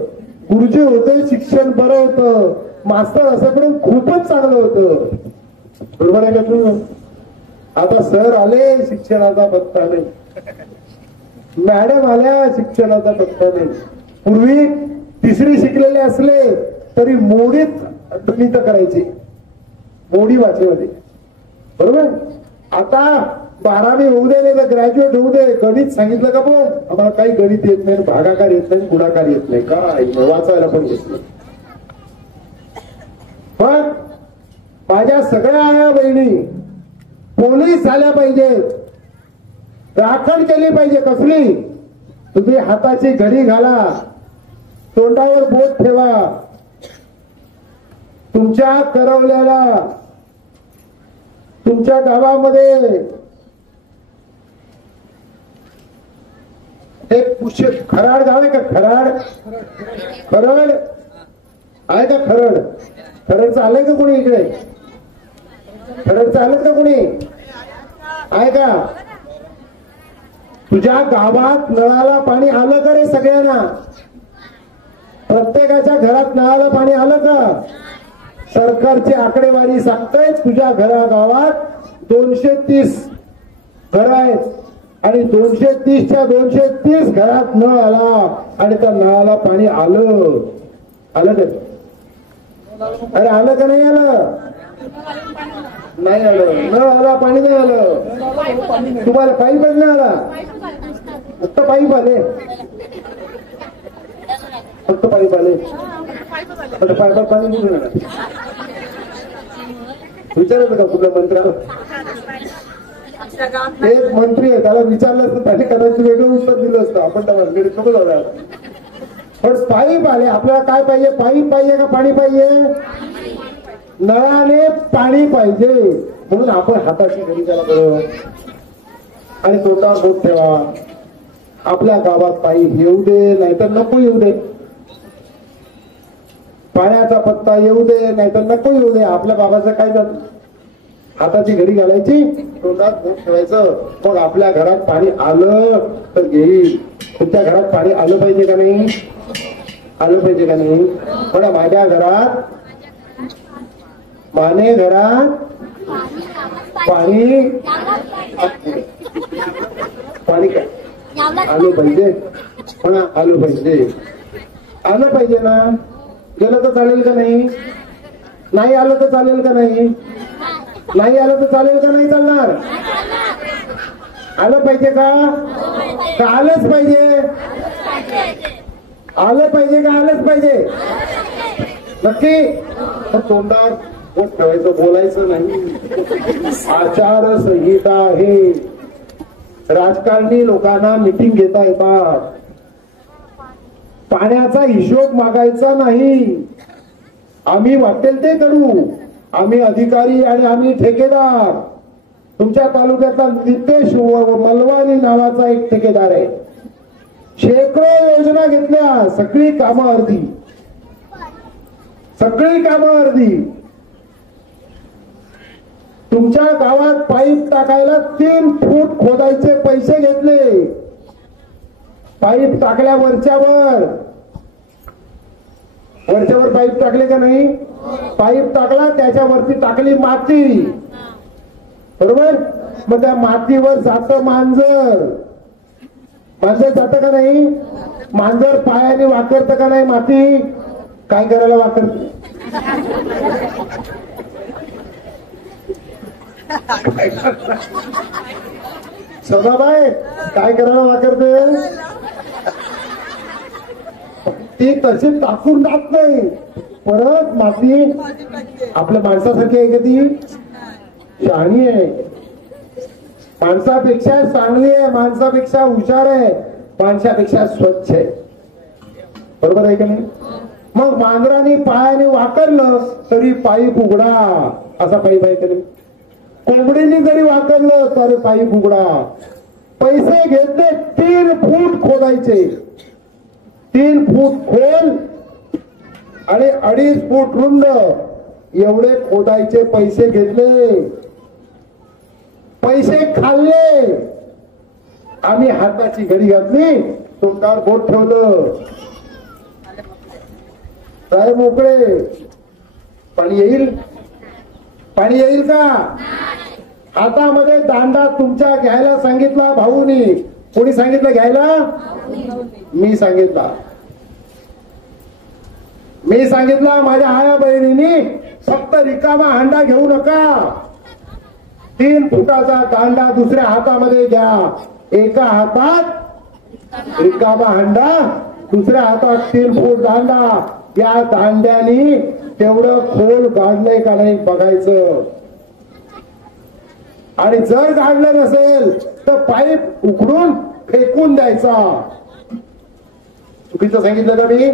गुरुजी होते, शिक्षण बरं होतं. मास्तर असं खूपच चांगलं होतं. बरोबर आहे का तू? आता सर आले, शिक्षणाचा पत्ता नाही. मॅडम आल्या, शिक्षणाचा पत्ता नाही. पूर्वी 3री शिकलेले असले तरी मोडीत गणित करायचे, मोडी भाषेमध्ये. बरोबर? आता 12वी होऊ दे नाही तर ग्रॅज्युएट होऊ दे, गणित सांगितलं का पण आम्हाला काही गणित येत नाही, भागाकार येत नाही, गुणाकार येत नाही, काय वाचायला पण येत नाही. पण माझ्या सगळ्या आया बहिणी पोलीस झाल्या पाहिजेत. राखण केली पाहिजे. कसली? तुम्ही हाताची घडी घाला, तोंडावर बोट ठेवा. तुमच्या करवल्याला, तुमच्या गावामध्ये एक खराड गाव आहे का? खराड आहे का? खरडचं आलंय का कोणी इकडे? खरडचं आलं का कोणी? आहे का? तुझ्या गावात नळाला पाणी आलं का रे सगळ्यांना? प्रत्येकाच्या घरात नळाला पाणी आलं का? सरकारची आकडेवारी सांगते तुझ्या गावात 230 घर आहेत आणि 230च्या 230 घरात नळ आला आणि त्या नळाला पाणी आलं. आलं का? अरे आलं का नाही आलं? नाही आलं. नळ आला, पाणी नाही आलं. तुम्हाला पाईपच नाही आला? फक्त पाईप आले, फक्त पाईप आले. पाईपात पाणी निघून आलं. विचारायचं का कुठल्या मंत्र्याला? एक मंत्री आहे, त्याला विचारलं असतं त्याने कदाचित वेगळं उत्तर दिलं असतं. आपण त्या भानगडीत नको जाऊया. पण पाईप आले, आपल्याला काय पाहिजे? पाईप पाहिजे का पाणी पाहिजे? नळाने पाणी पाहिजे. म्हणून आपण हाताची घडी त्याला करू आणि तोंडावर बोट ठेवा. आपल्या गावात पाईप येऊ दे नाहीतर नको येऊ दे, पाण्याचा पत्ता येऊ दे नाहीतर नको येऊ दे, आपल्या बाबाचं काय जातं? हाताची घडी घालायची, तोंडात बोट ठेवायचं. मग आपल्या घरात पाणी आलं तर घेईल. तुमच्या घरात पाणी आलं पाहिजे का नाही? आलं पाहिजे का नाही? पण माझ्या घरात, माने घरात पाणी पाणी काय आलं पाहिजे? पण आलं पाहिजे, आलं पाहिजे ना. गेलं तर चालेल का नाही? नाही आलं तर चालेल का नाही? नाही आलं तर चालेल का नाही चालणार? आलं पाहिजे का? आलंच पाहिजे? आलं पाहिजे का आलंच पाहिजे? नक्की. तोंडावर बोट ठेवायचं, बोलायचं नाही. आचारसंहिता आहे. राजकारणी लोकांना मिटिंग घेता येतात. पाण्याचा हिशोब मागायचा नाही. आम्ही वाटेल ते करू. आम्ही अधिकारी आणि आम्ही ठेकेदार. तुमच्या तालुक्यातला नितेश मलवानी नावाचा एक ठेकेदार आहे. शेकडो योजना घेतल्या, सगळी कामं अर्धी, सगळी कामं अर्धी. तुमच्या गावात पाईप टाकायला 3 फूट खोदायचे पैसे घेतले. पाईप टाकल्या वरच्यावर पाईप टाकले का नाही? पाईप टाकला, त्याच्यावरती टाकली माती, बरोबर? मग त्या मातीवर जात मांजर. मांजर जात का नाही? मांजर पायाने वाकरत का नाही? माती काय करायला वाकरते? सदाबाई काय करायला वाकरते? ती तशी टाकून जात नाही, परत माती. आपल्या माणसासारखी आहे का ती? शहाणी आहे, माणसापेक्षा चांगली आहे, माणसापेक्षा हुशार आहे, माणसापेक्षा स्वच्छ आहे, बरोबर आहे का नाही? मग मांजराने पायाने वाकरलं तरी पाईप उघडा, असा पाईप आहे का नाही? कोंबडीने जरी वाकरलं तरी पाईप उघडा. पैसे घेतले 3 फूट खोदायचे, 3 फूट खोल आणि 2.5 फूट रुंद, एवढे खोदायचे पैसे घेतले. पैसे खाल्ले. आम्ही हाताची घडी घातली, तोंडावर बोट ठेवलं, काय मोकळे. पाणी येईल? पाणी येईल का? हातामध्ये दांडा तुमच्या घ्यायला सांगितला भाऊनी. कोणी सांगितलं घ्यायला? मी सांगितला. मी सांगितलं माझ्या आया बहिणींनी, फक्त रिकामा हांडा घेऊ नका. 3 फुटाचा दांडा दुसऱ्या हातामध्ये घ्या. एका हातात रिकामा हांडा, दुसऱ्या हातात 3 फूट दांडा. या दांड्यानी तेवढं खोल गाडलंय का नाही बघायचं. आणि जर गाडलं नसेल तर पाईप उघडून फेकून द्यायचा. चुकीचं सांगितलं का मी?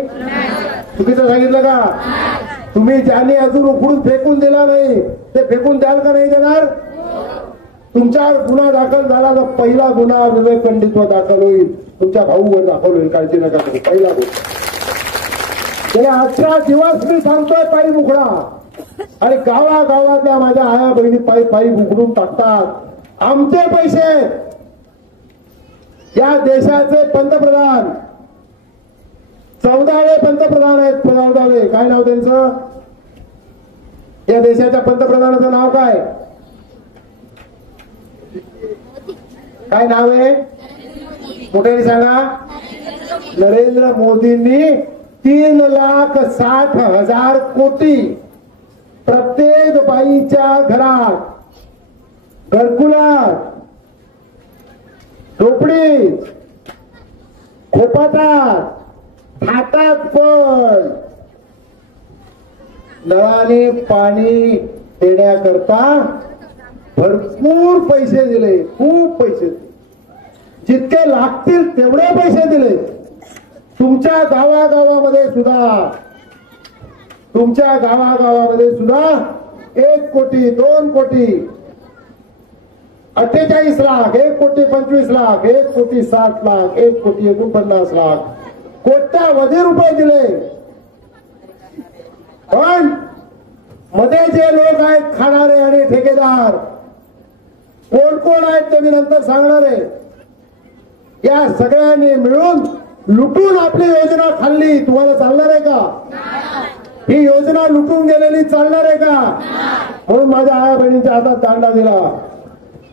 चुकीचं सांगितलं का? तुम्ही ज्याने अजून उघडून फेकून दिला नाही ते फेकून द्याल का नाही देणार? तुमच्यावर गुन्हा दाखल झाला तर पहिला गुन्हा विवेकखंडित्व दाखल होईल, तुमच्या भाऊवर दाखल होईल. काळजी नका करू. पहिला गुन्हा. गेल्या 18 दिवस मी सांगतोय पाईप उघडा. आणि गावागावातल्या माझ्या आया बहिणी पाईप उघडून टाकतात. आमचे पैसे. या देशाचे पंतप्रधान 14वे पंतप्रधान आहेत. 14वे. काय नाव त्यांचं? या देशाच्या पंतप्रधानाचं नाव काय? काय नाव आहे? मोठ्याने सांगा. नरेंद्र मोदींनी 3,60,000 कोटी प्रत्येक बाईच्या घरात, घरकुलात, झोपडीत, खोपाटात, हातात पण नळाने पाणी देण्याकरता भरपूर पैसे दिले, खूप पैसे, जितके लागतील तेवढे पैसे दिले. तुमच्या गावागावामध्ये सुद्धा, तुमच्या गावागावामध्ये सुद्धा 1 कोटी 2 कोटी 48 लाख, 1 कोटी 25 लाख, 1 कोटी 60 लाख, 1 कोटी 49 लाख, कोट्यावधी रुपये दिले. पण मध्ये जे लोक आहेत खाणारे आणि ठेकेदार, कोण कोण आहेत ते मी नंतर सांगणार आहे, या सगळ्यांनी मिळून लुटून आपली योजना खाल्ली. तुम्हाला चालणार आहे का? ही योजना लुटून गेलेली चालणार आहे का? म्हणून माझ्या आया बहिणींच्या हातात दांडा दिला.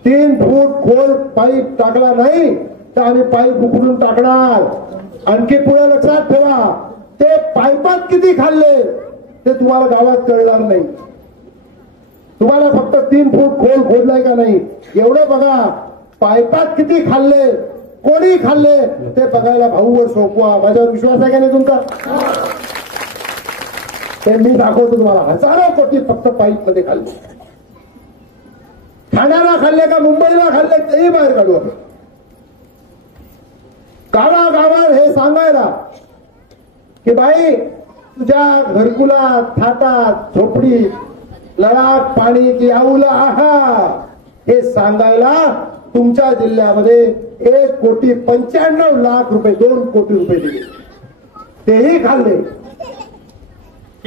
3 फूट खोल पाईप टाकला नाही तर आम्ही पाईप उकळून टाकणार. आणखी पुढे लक्षात ठेवा, ते पाईपात किती खाल्ले ते तुम्हाला गावात कळणार नाही. तुम्हाला फक्त 3 फूट खोल खोदलाय का नाही एवढं बघा. पाईपात किती खाल्ले, कोणी खाल्ले ते बघायला भाऊवर सोपवा. माझ्यावर विश्वास आहे का नाही तुमचा? ते मी दाखवतो तुम्हाला. हजारो कोटी फक्त पाईप मध्ये खाल्ले. ठाण्याला खाल्ले का मुंबईला खाल्ले तेही बाहेर काढू आपण. गावागावात हे सांगायला की बाई तुझ्या घरकुलात, थाटात, झोपडीत नळात पाणी की आऊला आहा हे सांगायला तुमच्या जिल्ह्यामध्ये 1 कोटी 95 लाख रुपये, 2 कोटी रुपये दिले, तेही खाल्ले.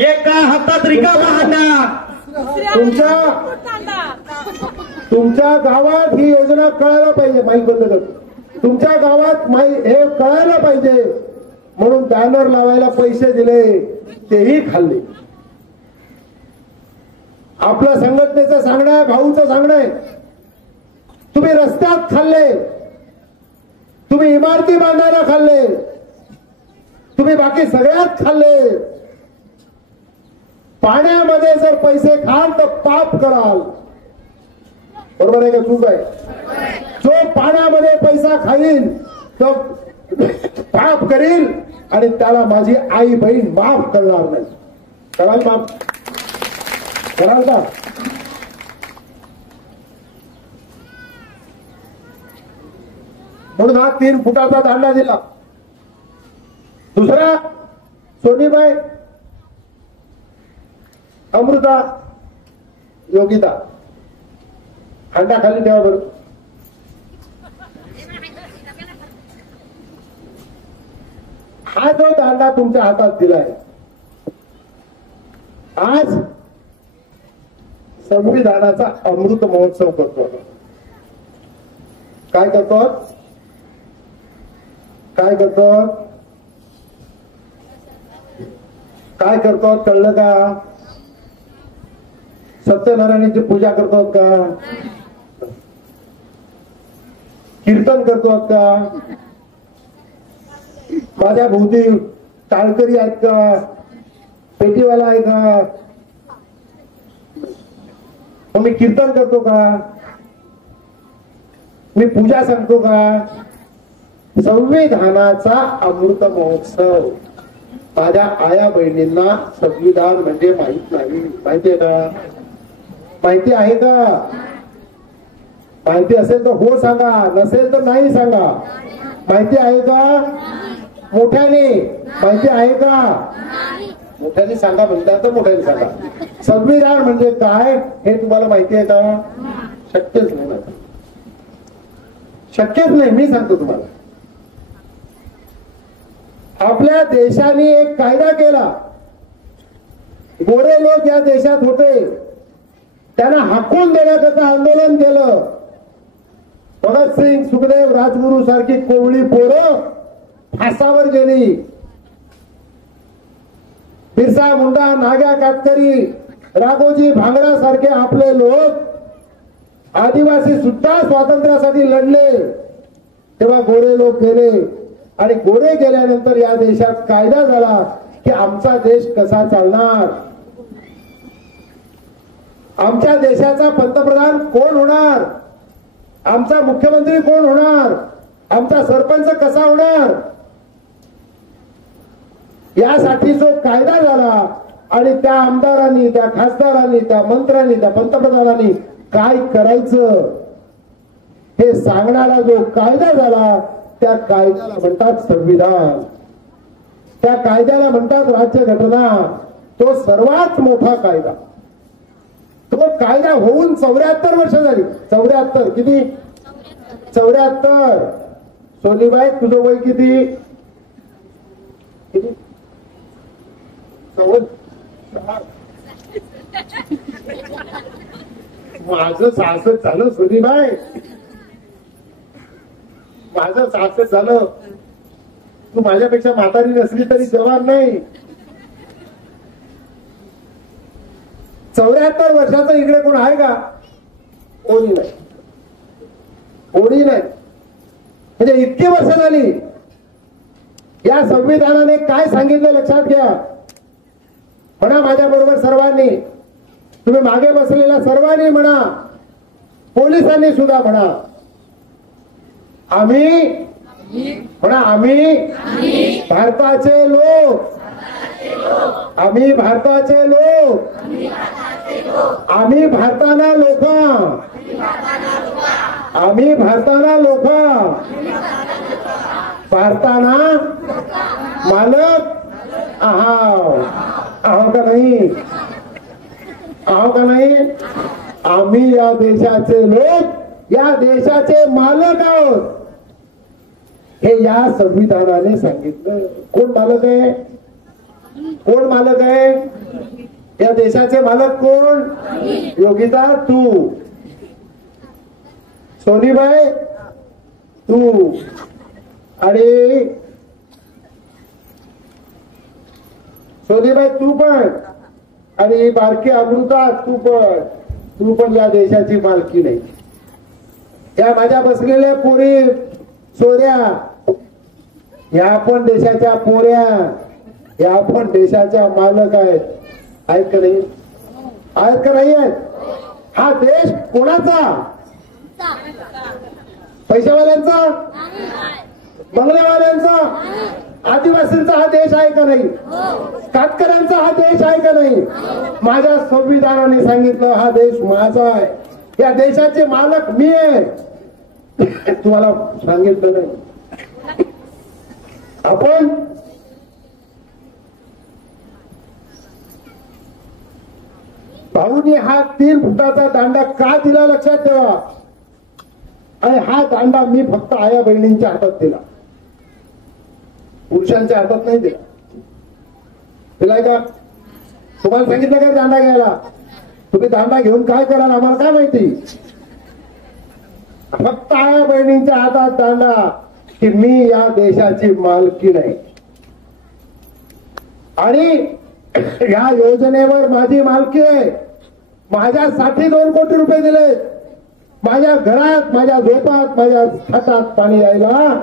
एका हातात रिकामा हांडा. तुमच्या गावात ही योजना कळायला पाहिजे. माईक बंद करतो. तुमच्या गावात हे कळायला पाहिजे म्हणून बॅनर लावायला पैसे दिले, तेही खाल्ले. आपलं संघटनेचं सांगणं आहे, भाऊचं सांगणं आहे, तुम्ही रस्त्यात खाल्ले, तुम्ही इमारती बांधायला खाल्ले, तुम्ही बाकी सगळ्यात खाल्ले. पाण्यामध्ये जर पैसे खाल तर पाप कराल. बरोबर आहे का चूक आहे? जो पाण्यामध्ये पैसा खाईल तो पाप करील आणि त्याला माझी आई बहीण माफ करणार नाही. कराल माफ? कराल का? म्हणून हा 3 फुटाचा दांडा दिला. दुसरा सोनीबाई, अमृता, योगिता, हांडा खाली ठेवा बरं. हा जो दांडा तुमच्या हातात दिलाय, आज संविधानाचा अमृत महोत्सव करतो. काय करतो? काय करतो? काय करतो कळलं का? सत्यनारायणाची पूजा करतो का? कीर्तन करतो का? माझ्या भोवती टाळकरी आहेत का? पेटीवाला आहे का? मी कीर्तन करतो का? मी पूजा सांगतो का? संविधानाचा अमृत महोत्सव. माझ्या आया बहिणींना संविधान म्हणजे माहित नाही. माहिती आहे का? माहिती आहे का? माहिती असेल तर हो सांगा, नसेल तर नाही सांगा. माहिती आहे का? मोठ्याने माहिती आहे का? मोठ्याने सांगा. म्हणल्यानंतर मोठ्याने सांगा. संविधान म्हणजे काय हे तुम्हाला माहिती आहे का? शक्यच नाही. शक्यच नाही. मी सांगतो तुम्हाला. आपल्या देशाने एक कायदा केला. गोरे लोक या देशात होते, त्यांना हाकून देण्याकरता आंदोलन केलं. भगतसिंग, सुखदेव, राजगुरू सारखी कोवळी पोरं फासावर गेली. बिरसा मुंडा, नाग्या कातकरी, राघोजी भांगरा सारखे आपले लोक, आदिवासी सुद्धा स्वातंत्र्यासाठी लढले. तेव्हा गोरे लोक गेले आणि गोरे गेल्यानंतर या देशात कायदा झाला की आमचा देश कसा चालणार, आमच्या देशाचा पंतप्रधान कोण होणार, आमचा मुख्यमंत्री कोण होणार, आमचा सरपंच कसा होणार, यासाठी जो कायदा झाला. आणि त्या आमदारांनी, त्या खासदारांनी, त्या मंत्र्यांनी, त्या पंतप्रधानांनी काय करायचं हे सांगणारा जो कायदा झाला त्या कायद्याला म्हणतात संविधान, त्या कायद्याला म्हणतात राज्यघटना. तो सर्वात मोठा कायदा, तो कायदा होऊन 74 वर्ष झाली. 74 किती? 74. सोनीबाई तुझं वय किती? किती? 64. माझं 66 झालं सोनीबाई, माझं 66 झालं. तू माझ्यापेक्षा म्हातारी नसली तरी जवान नाही. 74 वर्षाचं इकडे कोण आहे का? कोणी नाही, कोणी नाही. म्हणजे इतकी वर्ष झाली. या संविधानाने काय सांगितलं लक्षात घ्या. म्हणा माझ्या बरोबर सर्वांनी, तुम्ही मागे बसलेल्या सर्वांनी म्हणा, पोलिसांनी सुद्धा म्हणा, आम्ही म्हणा, आम्ही भारताचे लोक, आम्ही भारताचे लोक, आम्ही भारताना लोक, आम्ही भारताना लोक, भारताना मालक आहो का नाही? आहो का नाही? आम्ही या देशाचे लोक, या देशाचे मालक आहोत हे या संविधानाने सांगितलं. कोण मालक आहे? कोण मालक आहे? या देशाचे मालक कोण? योगिता तू, सोनीबाई तू, आणि सोनीबाई तू पण, आणि बारकी अमृता तू पण या देशाची मालकी नाही. या माझ्या बसलेल्या पोरी सोऱ्या, या पण देशाच्या पोऱ्या, या पण देशाच्या मालक आहेत. आहेत का नाही? आहेत का नाही आहेत? हा देश कोणाचा? पैशावाल्यांचा, बंगल्यावाल्यांचा, आदिवासींचा हा देश आहे का नाही? कातकऱ्यांचा हा देश आहे का नाही? माझ्या संविधानाने सांगितलं हा देश माझा आहे, या देशाचे मालक मी आहे. तुम्हाला सांगितलं नाही. आपण भाऊनी हा 3 फुटाचा दांडा का दिला लक्षात ठेवा. आणि हा दांडा मी फक्त आया बहिणींच्या हातात दिला, पुरुषांच्या हातात नाही दिला. दिलाय का? तुम्हाला सांगितलं का दांडा घ्यायला? तुम्ही दांडा घेऊन काय कराल आम्हाला काय माहिती. फक्त आया बहिणींच्या हातात दांडा की मी या देशाची मालकी नाही, आणि या योजनेवर माझी मालकी आहे. माझ्यासाठी 2 कोटी रुपये दिले. माझ्या घरात, माझ्या झोपात, माझ्या हातात पाणी यायला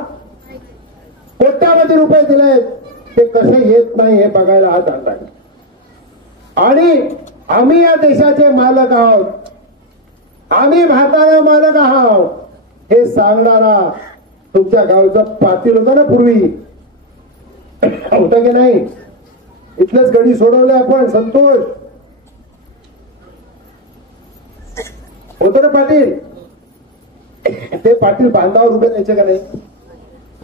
कोट्यावधी रुपये दिले. ते कसे येत नाही हे बघायला हा दांडा. आणि आम्ही या देशाचे मालक आहोत, आम्ही भारताला मालक आहोत हे सांगणारा तुमच्या गावचं पाटील होतं ना पूर्वी, होतं की नाही? इथलेच गडी सोडवले आपण. संतोष होतं ना पाटील. ते पाटील बांधावर उभे राहायचे का नाही?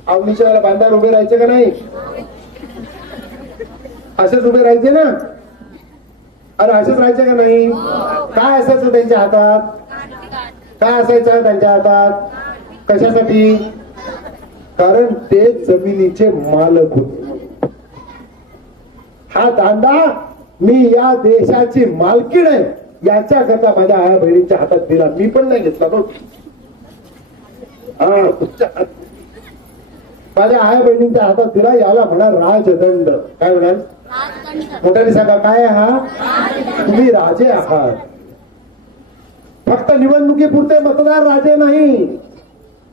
आवनीच्या वेळेला बांधावर उभे राहायचे का नाही? असेच उभे राहायचे ना? अरे असेच राहायचे का नाही? काय असायचं त्यांच्या हातात? काय असायचं त्यांच्या हातात? कशासाठी? कारण ते जमिनीचे मालक होते. हा दांडा मी या देशाची मालकी नाही याच्याकरता माझ्या आया बहिणींच्या हातात दिला. मी पण नाही घेतला तो. माझ्या आया बहिणींच्या हातात दिला. याला म्हणा राजदंड. काय म्हणाल? मोठ्याने सांगा काय? हा तुम्ही राजे आहात. फक्त निवडणुकीपुरते मतदार राजे नाही.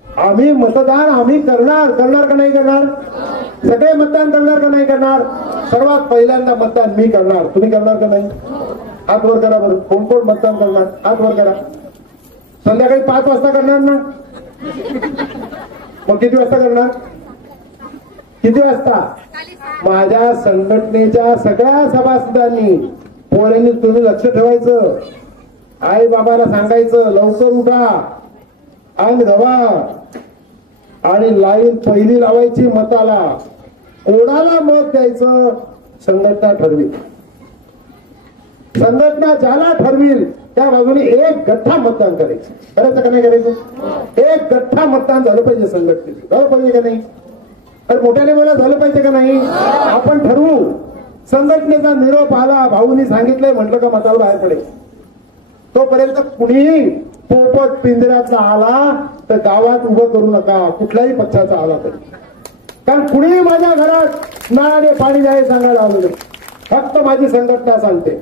आम्ही मतदान आम्ही करणार का नाही करणार? सगळे मतदान करणार का नाही करणार? सर्वात पहिल्यांदा मतदान मी करणार. तुम्ही करणार का नाही? हात वर करा बरं. कोण कोण मतदान करणार? हात वर करा. संध्याकाळी 5 वाजता करणार ना? मग किती वाजता करणार? किती वाजता? माझ्या संघटनेच्या सगळ्या सभासदांनी पोळ्यांनी तुम्ही लक्ष ठेवायचं. आई बाबाला सांगायचं लवकर उठा, अंग धवा आणि लाईन पहिली लावायची मताला. कोणाला मत द्यायचं संघटना ठरवी. संघटना ज्याला ठरवील त्या बाजूने एक गठ्ठा मतदान करायचं. करायचं का नाही करायचं? एक गठ्ठा मतदान झालं पाहिजे संघटनेचं. झालं पाहिजे का नाही? तर मोठ्याने बोला झालं पाहिजे का नाही? आपण ठरवू. संघटनेचा निरोप आला, भाऊनी सांगितलंय म्हटलं का मताला बाहेर पडेल. तोपर्यंत कुणीही पोपट पिंजऱ्यातला आला तर गावात उभं करू नका, कुठल्याही पक्षाचा आला तरी. कारण कुणीही माझ्या घरात नळाने पाणी नाही सांगायला आलं नाही. फक्त माझी संघटना सांगते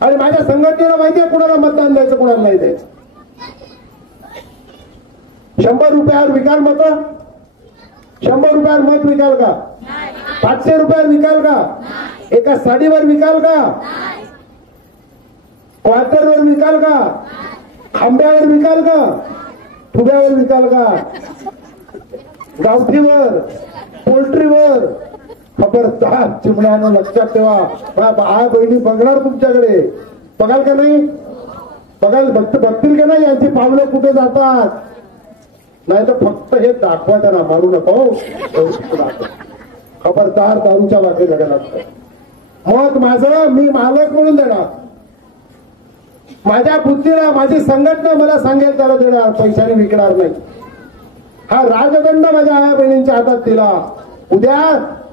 आणि माझ्या संघटनेला माहितीये कुणाला मतदान द्यायचं कुणाला नाही द्यायचं. 100 रुपयावर विकाल मत? 100 रुपयावर मत विकाल का? 500 रुपयावर विकाल का? एका साडीवर विकाल का? क्वार्टरवर विकाल का? खांब्यावर विकाल का? फुग्यावर विकाल का? गावठीवर, पोल्ट्रीवर? खबरदार चिमण्यानं लक्षात ठेवा. आ बहिणी बघणार तुमच्याकडे. बघाल का नाही? बघतील का नाही यांची पावलं कुठे जातात? नाही तर फक्त हे दाखवा त्यांना, मारू नका हो. खबरदार दारूच्या वाटे घडायला मत माझं मी मालक म्हणून देणार. माझ्या बुद्धीला माझी संघटना मला सांगेल त्याला देणार, पैशाने विकणार नाही. हा राजदंड माझ्या आया बहिणींच्या हातात दिला. उद्या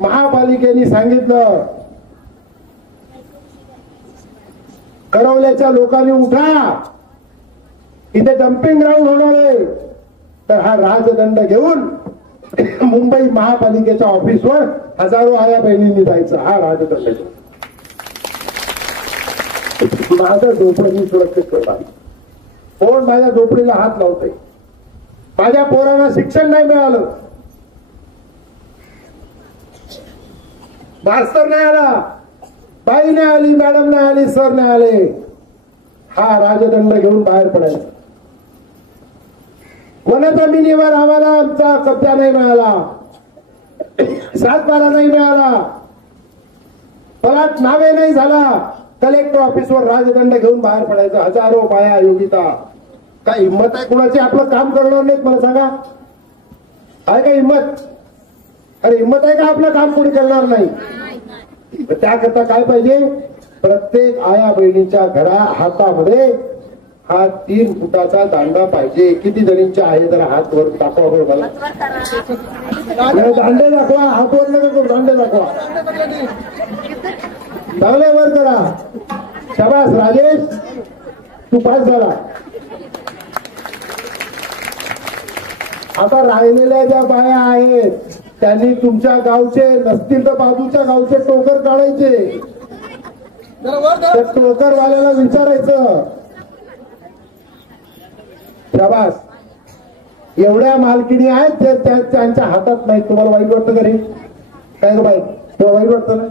महापालिकेने सांगितलं करवल्याच्या लोकांनी उठा, इथे डम्पिंग ग्राउंड होणार आहे, तर हा राजदंड घेऊन मुंबई महापालिकेच्या ऑफिसवर हजारो आया बहिणींनी जायचं. हा राजदंड माझं झोपडं मी सुरक्षित करणार. कोण माझ्या झोपडीला हात लावतंय? माझ्या पोरांना शिक्षण नाही मिळालं, मास्तर नाही आला, बाई नाही आली, मॅडम नाही आली, सर नाही आले, हा राजदंड घेऊन बाहेर पडायचा. वनजमिनीवर आम्हाला आमचा कब्जा नाही मिळाला, 7/12 नाही मिळाला, पलाट नावे नाही झाला, कलेक्टर ऑफिसवर राजदंड घेऊन बाहेर पडायचं. हजारो बाया योगिता. काय हिंमत आहे कुणाची? आपलं काम करणार नाहीत मला सांगा. आहे का हिंमत? अरे हिंमत आहे का आपलं काम कोणी करणार नाही? त्याकरता काय पाहिजे? प्रत्येक आया बहिणीच्या घरा हातामध्ये हा 3 फुटाचा दांडा पाहिजे. किती जणींचे आहे जरा हात वर दाखवा बरं मला. दांडे दाखवा, हात वर नका करू, दांडे दाखवा. चांगले वर करा. शाबास राजेश, तू पास झाला. आता राहिलेल्या ज्या बाया आहेत त्यांनी तुमच्या गावचे नसतील तर बाजूच्या गावचे टोकर काढायचे. त्या टोकरवाल्याला विचारायचं. शाबास. एवढ्या मालकिनी आहेत त्यांच्या हातात नाही. तुम्हाला वाईट वाटतं का रे? काय ग बाई, तुला वाईट वाटतं ना?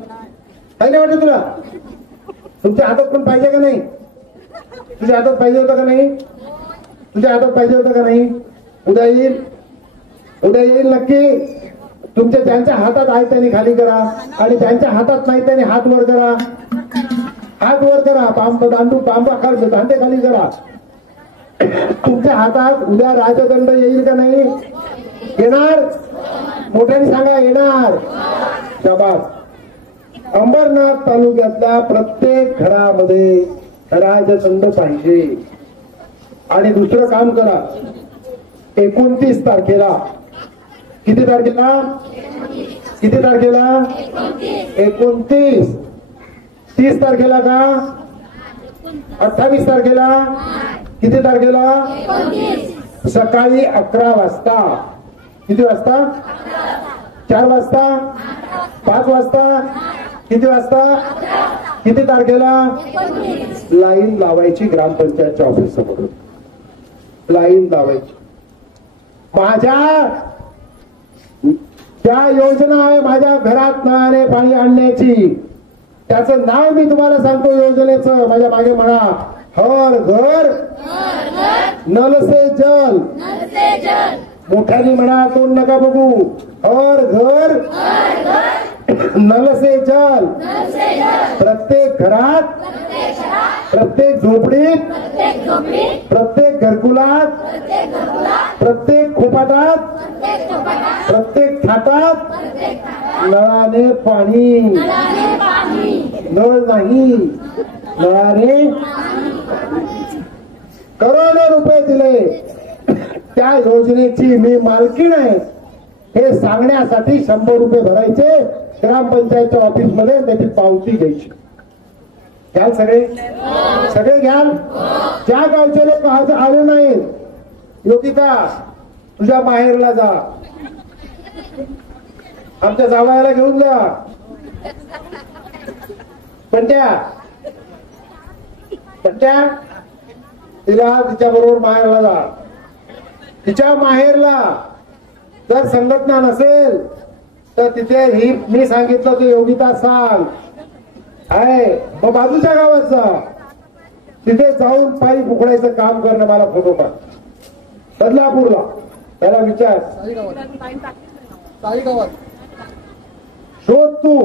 काही नाही वाटत तुला? तुमच्या हातात पण पाहिजे का नाही? तुझ्या हातात पाहिजे होतं का नाही? तुझ्या हातात पाहिजे होतं का नाही? उद्या येईल, उद्या येईल नक्की. तुमच्या ज्यांच्या हातात आहे त्यांनी खाली करा आणि ज्यांच्या हातात नाही त्यांनी हात वर करा. हात वर करा. बांबा खाली, दांडे खाली करा. तुमच्या हातात उद्या राजदंड येईल का नाही? येणार? मोठ्याने सांगा, येणार. शाबास. अंबरनाथ तालुक्यातल्या प्रत्येक घरामध्ये राजदंड पाहिजे. आणि दुसरं काम करा, 29 तारखेला, किती तारखेला? किती तारखेला? 29. 30 तारखेला का? 28 तारखेला? किती तारखेला? सकाळी 11 वाजता. किती वाजता? 4 वाजता? 5 वाजता? किती वाजता? किती तारखेला? लाईन लावायची ग्रामपंचायतच्या ऑफिस समोर. लाईन लावायची. माझ्या ज्या योजना आहे माझ्या घरात नळाने पाणी आणण्याची, त्याचं नाव मी तुम्हाला सांगतो योजनेचं. माझ्या मागे म्हणा, हर घर नल से जल. मोठ्याने म्हणा, तोंड नका बघू. हर घर नल से जल. प्रत्येक घरात प्रत्येक झोपडीत, प्रत्येक घरकुलात, प्रत्येक खोपाटात, प्रत्येक थाटात नळाने पाणी, नळ नाही नळाने करोडो रुपये दिले. त्या योजनेची मी मालकीण आहे हे सांगण्यासाठी 100 रुपये भरायचे ग्रामपंचायतच्या ऑफिस मध्ये, त्याची पावती घ्यायची. घ्याल सगळे, सगळे घ्याल. ज्या गावचे लोक आज आले नाहीत, योगिता तुझ्या माहेरला जा, आमच्या जावयाला घेऊन जा. पंट्या पंट्या तिला तिच्या बरोबर माहेरला जा. तिच्या माहेरला जर संघटना नसेल तर तिथे ही मी सांगितलं ते योगिता सांग आहे. मग बाजूच्या गावात जा, तिथे जाऊन पाईप उकडायचं काम करणं. मला फोटो पाठ. बदलापूरला त्याला विचार, शोध तू.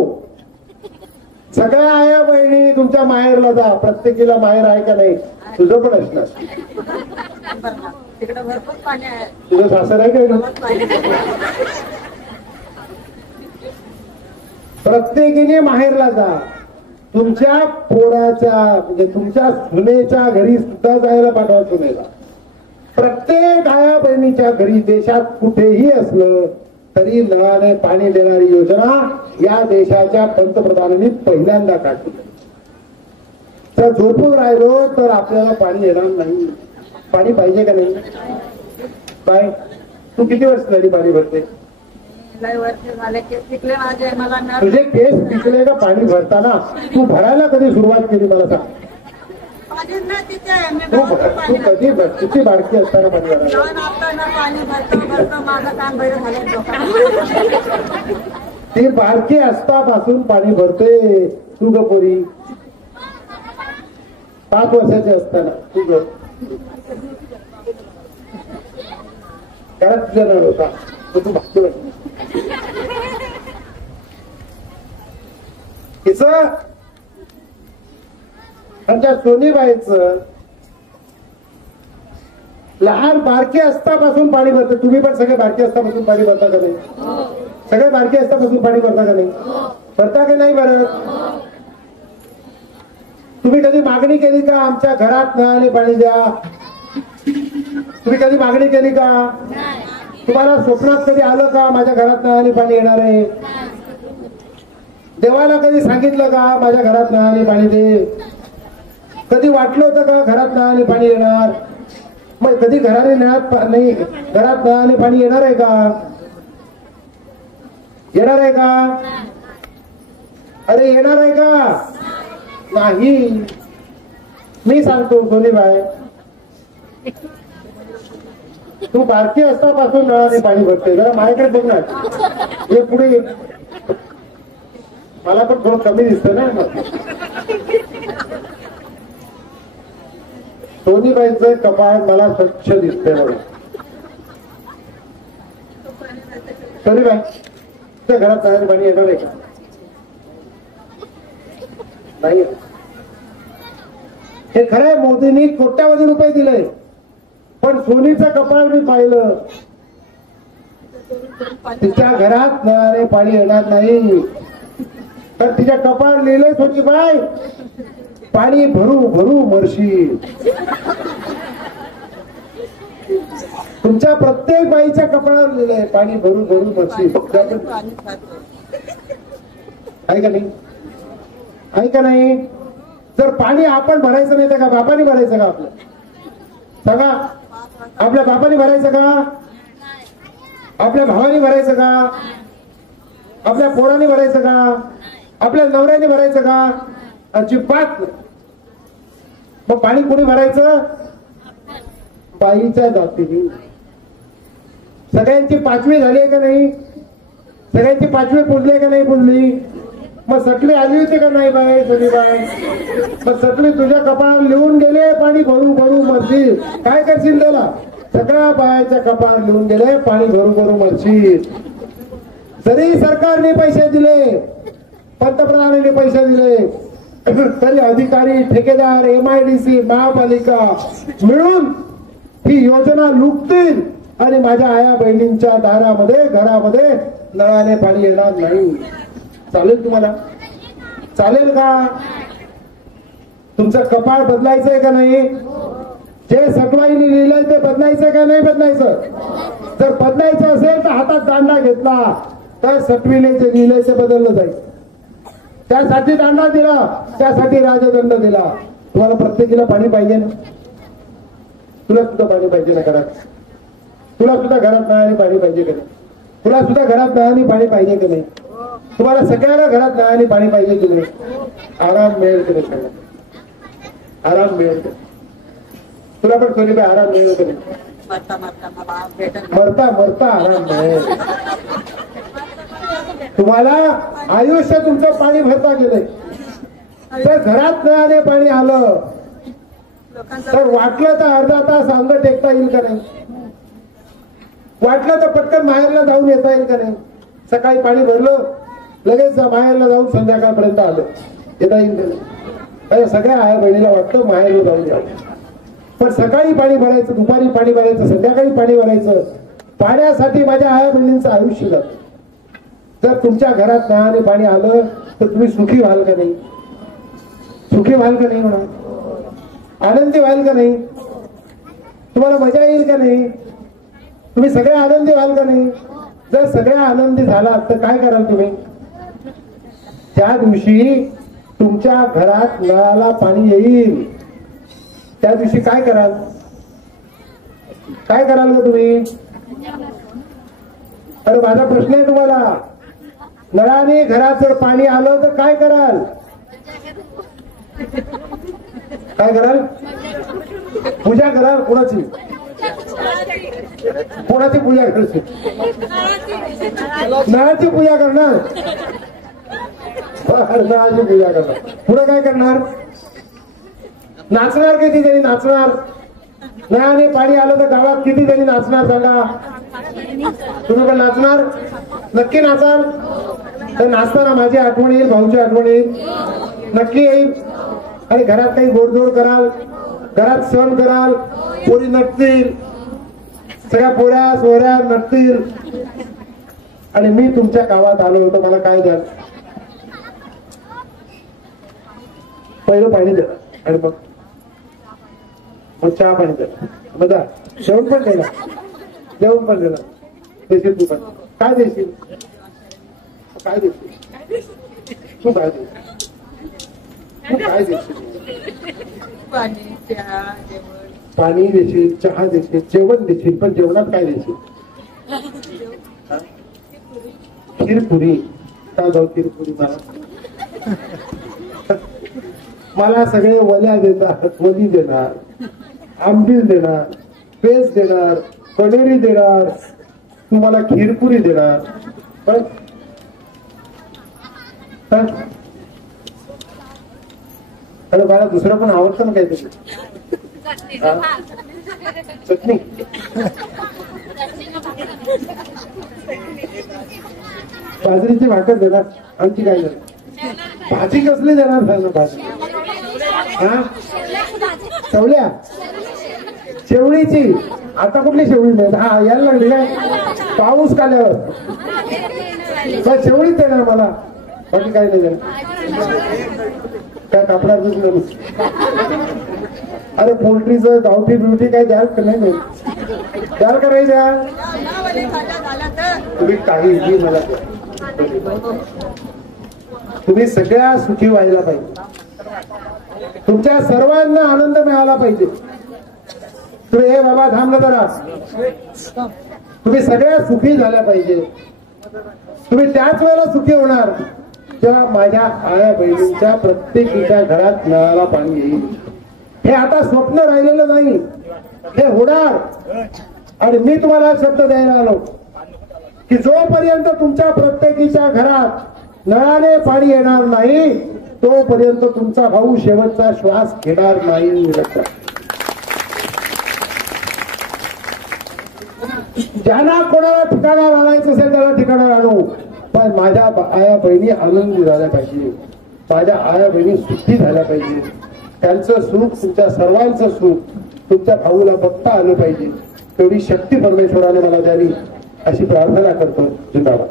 सगळ्या आया बहिणी तुमच्या माहेरला जा. प्रत्येकीला माहेर आहे का नाही? तुझं पण असणार. तिकडे भरपूर पाणी आहे. तुझं सासर आहे का? प्रत्येकीने माहेरला जा. तुमच्या पोराच्या म्हणजे तुमच्या सुनेच्या घरी सुद्धा जायला पाठवा. सुनेला प्रत्येक आया बहिणीच्या घरी देशात कुठेही असलं तरी नळाने पाणी देणारी योजना या देशाच्या पंतप्रधानांनी पहिल्यांदा काढली. तर झोपून राहिलो तर आपल्याला पाणी येणार नाही. पाणी पाहिजे का नाही? काय तू किती वर्ष झाली पाणी भरते? लय वर्ष झाले केस पिकले माझे. मला नळ तुझे केस पिकले का पाणी भरताना? तू भरायला कधी सुरुवात केली मला सांग. पाणीच नाही तिथे. मी तू गावातून तू पाणी कधी किती बारकी असताना पाणी भरायला? जाऊन आपलं ना पाणी भरतो माझं काम बैल झालं लोकांना. ती बारकी असतापासून पाणी भरते. तू ग पोरी 5 वर्षाची असताना तू ग कारण तुझा नळ होता तू भागतो. तिचं आमच्या सोनीबाईचं लहान बारके असतापासून पाणी भरतं. तुम्ही पण सगळे बारके असतापासून पाणी भरता का नाही? सगळे बारके असतापासून पाणी भरता का नाही? भरता की नाही भरत? तुम्ही कधी मागणी केली का आमच्या घरात नळाने पाणी द्या? तुम्ही कधी मागणी केली का? तुम्हाला स्वप्नात कधी आलं का माझ्या घरात नळाने पाणी येणार आहे? देवाला कधी सांगितलं का माझ्या घरात नळाने पाणी दे? कधी वाटलं होतं का घरात नळाने पाणी येणार? मग कधी घराने नाही घरात नळाने पाणी येणार आहे का? येणार आहे का? अरे येणार आहे का? नाही. मी सांगतो सोनीबाई, तू बारकी असतापासून नळाने पाणी भरते. जरा माझ्याकडे बघ ना. हे पुढे ये. मला पण थोडं कमी दिसतं ना. सोनीबाईचं कपाळ मला स्वच्छ दिसतंय बघा. सोनीबाई तुझ्या घरात नळाने पाणी येणार आहे का? नाही. हे खरंय मोदींनी कोट्यावधी रुपये दिले, पण सोनीचं कपाळ मी पाहिलं. तिच्या घरात नळाने पाणी येणार नाही. तर तिच्या कपाळ लिहिलंय सोनीबाई पाणी भरू भरू मरशी. तुमच्या प्रत्येक बाईच्या कपाळावर लिहिलंय पाणी भरू भरू मरशी. आहे का नाही? आहे का नाही? जर पाणी आपण भरायचं नाही तर का बापाने भरायचं का? आपलं सांगा. आपल्या बापाने भरायचं का? आपल्या भावाने भरायचं का? आपल्या पोराने भरायचं का? आपल्या नवऱ्याने भरायचं का? अजिबात नाही. मग पाणी कोणी भरायचं? बाईच्या जातीने. सगळ्यांची 5वी झाली आहे का नाही? सगळ्यांची 5वी पुजली का नाही पुजली? मग सटली आली होती का नाही बाई सोनीबाई? मग सटली तुझ्या कपाळावर लिहून गेले पाणी भरू भरू मरशील. काय करशील त्याला? सगळ्या बायाच्या कपाळावर लिहून गेले पाणी भरू भरू मरशील. जरी सरकारने पैसे दिले, पंतप्रधानांनी पैसे दिले, तरी अधिकारी, ठेकेदार, MIDC, महापालिका मिळून ही योजना लुटतील आणि माझ्या आया बहिणींच्या दारामध्ये, घरामध्ये नळाने पाणी येणार नाही. चालेल तुम्हाला? चालेल का? तुमचं कपाळ बदलायचंय का नाही? जे सटवाईने लिहिलंय ते बदलायचंय का नाही बदलायचं? जर बदलायचं असेल तर हातात दांडा घेतला तर सटवीने जे लिहिलंय ते बदललं जाईल. त्यासाठी दांडा दिला, त्यासाठी राजदंड दिला. तुम्हाला प्रत्येकीला पाणी पाहिजे ना? तुला सुद्धा पाणी पाहिजे ना घरात? तुला सुद्धा घरात नळाने पाणी पाहिजे का नाही? तुला सुद्धा घरात नळाने पाणी पाहिजे की नाही? तुम्हाला सगळ्यांना घरात नळाने पाणी पाहिजे की नाही? आराम मिळेल की नाही? आराम मिळेल का? तुला पण सोनी बाई आराम मिळेल की नाही? मरता मरता मला भेटत मरता मरता आराम मिळेल. तुम्हाला आयुष्य तुमचं पाणी भरता गेलंय. जर घरात नळाने पाणी आलं लोकांचा तर वाटलं तर अर्धा तास अंग टेकता येईल का नाही? वाटलं तर पटकन माहेरला जाऊन येता येईल का नाही? सकाळी पाणी भरलं लगेच माहेरला जाऊन संध्याकाळपर्यंत आलं, येता येईल का नाही? सगळ्या आया बहिणीला वाटतं माहेरला जाऊन यावं. पण सकाळी पाणी भरायचं, दुपारी पाणी भरायचं, संध्याकाळी पाणी भरायचं. पाण्यासाठी माझ्या आया बहिणींचं आयुष्य जातं. जर तुमच्या घरात नळाने पाणी आलं तर तुम्ही सुखी व्हाल का नाही? सुखी व्हाल का नाही? म्हणा आनंदी व्हाल का नाही? तुम्हाला मजा येईल का नाही? तुम्ही सगळे आनंदी व्हाल का नाही? जर सगळे आनंदी झालात तर काय कराल तुम्ही? त्या दिवशी तुमच्या घरात नळाला पाणी येईल त्या दिवशी काय कराल? काय कराल का तुम्ही? अरे माझा प्रश्न आहे तुम्हाला. नळाने घरात जर पाणी आलं तर काय कराल? काय कराल? पूजा कराल. कोणाची? कोणाची पूजा करायची? नळाची पूजा करणार. नळाची पूजा करणार. पुढे काय करणार? नाचणार किती जणी? नाचणार. नळाने पाणी आलं तर गावात किती जणी नाचणार सांगा? तुम्ही पण नाचणार? नक्की नाचाल? तर नाचताना माझी आठवण येईल, भाऊची आठवण येईल, नक्की येईल. आणि घरात काही गोडधोड कराल, घरात सण कराल, पोरी नटतील, सगळ्या पोऱ्या सोहऱ्या नटतील. आणि मी तुमच्या गावात आलो होतो, मला काय द्याल? पहिलं पाणी द्या आणि मग चहा पाणी द्या. बघा जेवण पण देणार, जेवण पण देणार. देशील तू पण? काय देशील? काय देशील तू? काय देशील तू? काय देशील? पाणी चहा जेवण. पाणी देशील, चहा देशील, जेवण देशील. पण जेवणात काय देशील? खीरपुरी. काय जाऊ खीरपुरी? मला सगळे वल्या देतात, वली देणार, आंबील देणार, पेस्ट देणार, कणेरी देणार, तुम्हाला खीरपुरी देणार. पण अरे मला दुसरं पण आवडतं ना काहीतरी. चटणी. बाजरीची भाकर देणार. आणखी काय देणार? भाजी कसली देणार? सांग ना भाजी. हा शेवल्या. शेवळीची. आता कुठली शेवळी नाही? हा यायला लागली काय? पाऊस काल्यावर शेवळीच देणार मला. बाकी काय नाही देणार. काय कापडा नाही. अरे पोल्ट्रीचं गावठी ब्युटी काय द्याल का नाही? द्याल का नाही द्याल? तुम्ही काही मला तुम्ही सगळ्या सुखी व्हायला पाहिजे. तुमच्या सर्वांना आनंद मिळाला पाहिजे. तुम्ही हे बाबा थांबलं जरा. तुम्ही सगळ्या सुखी झाल्या पाहिजे. तुम्ही त्याच वेळेला सुखी होणार जेव्हा माझ्या आया बहिणींच्या प्रत्येकीच्या घरात नळाला पाणी येईल. हे आता स्वप्न राहिलेलं नाही, हे होणार. आणि मी तुम्हाला शब्द द्यायला आलो की जोपर्यंत तुमच्या प्रत्येकीच्या घरात नळाने पाणी येणार नाही तोपर्यंत तुमचा भाऊ शेवटचा श्वास घेणार नाही. ज्यांना कोणाला ठिकाणावर आणायचं असेल त्याला ठिकाणावर आणू, पण माझ्या आया बहिणी आनंदी झाल्या पाहिजे. माझ्या आया बहिणी सुखी झाल्या पाहिजे. त्यांचं सुख तुमच्या सर्वांचं सुख तुमच्या भाऊला बघता आलं पाहिजे. तेवढी शक्ती परमेश्वराने मला द्यावी अशी प्रार्थना करतो. जिंदाबाद.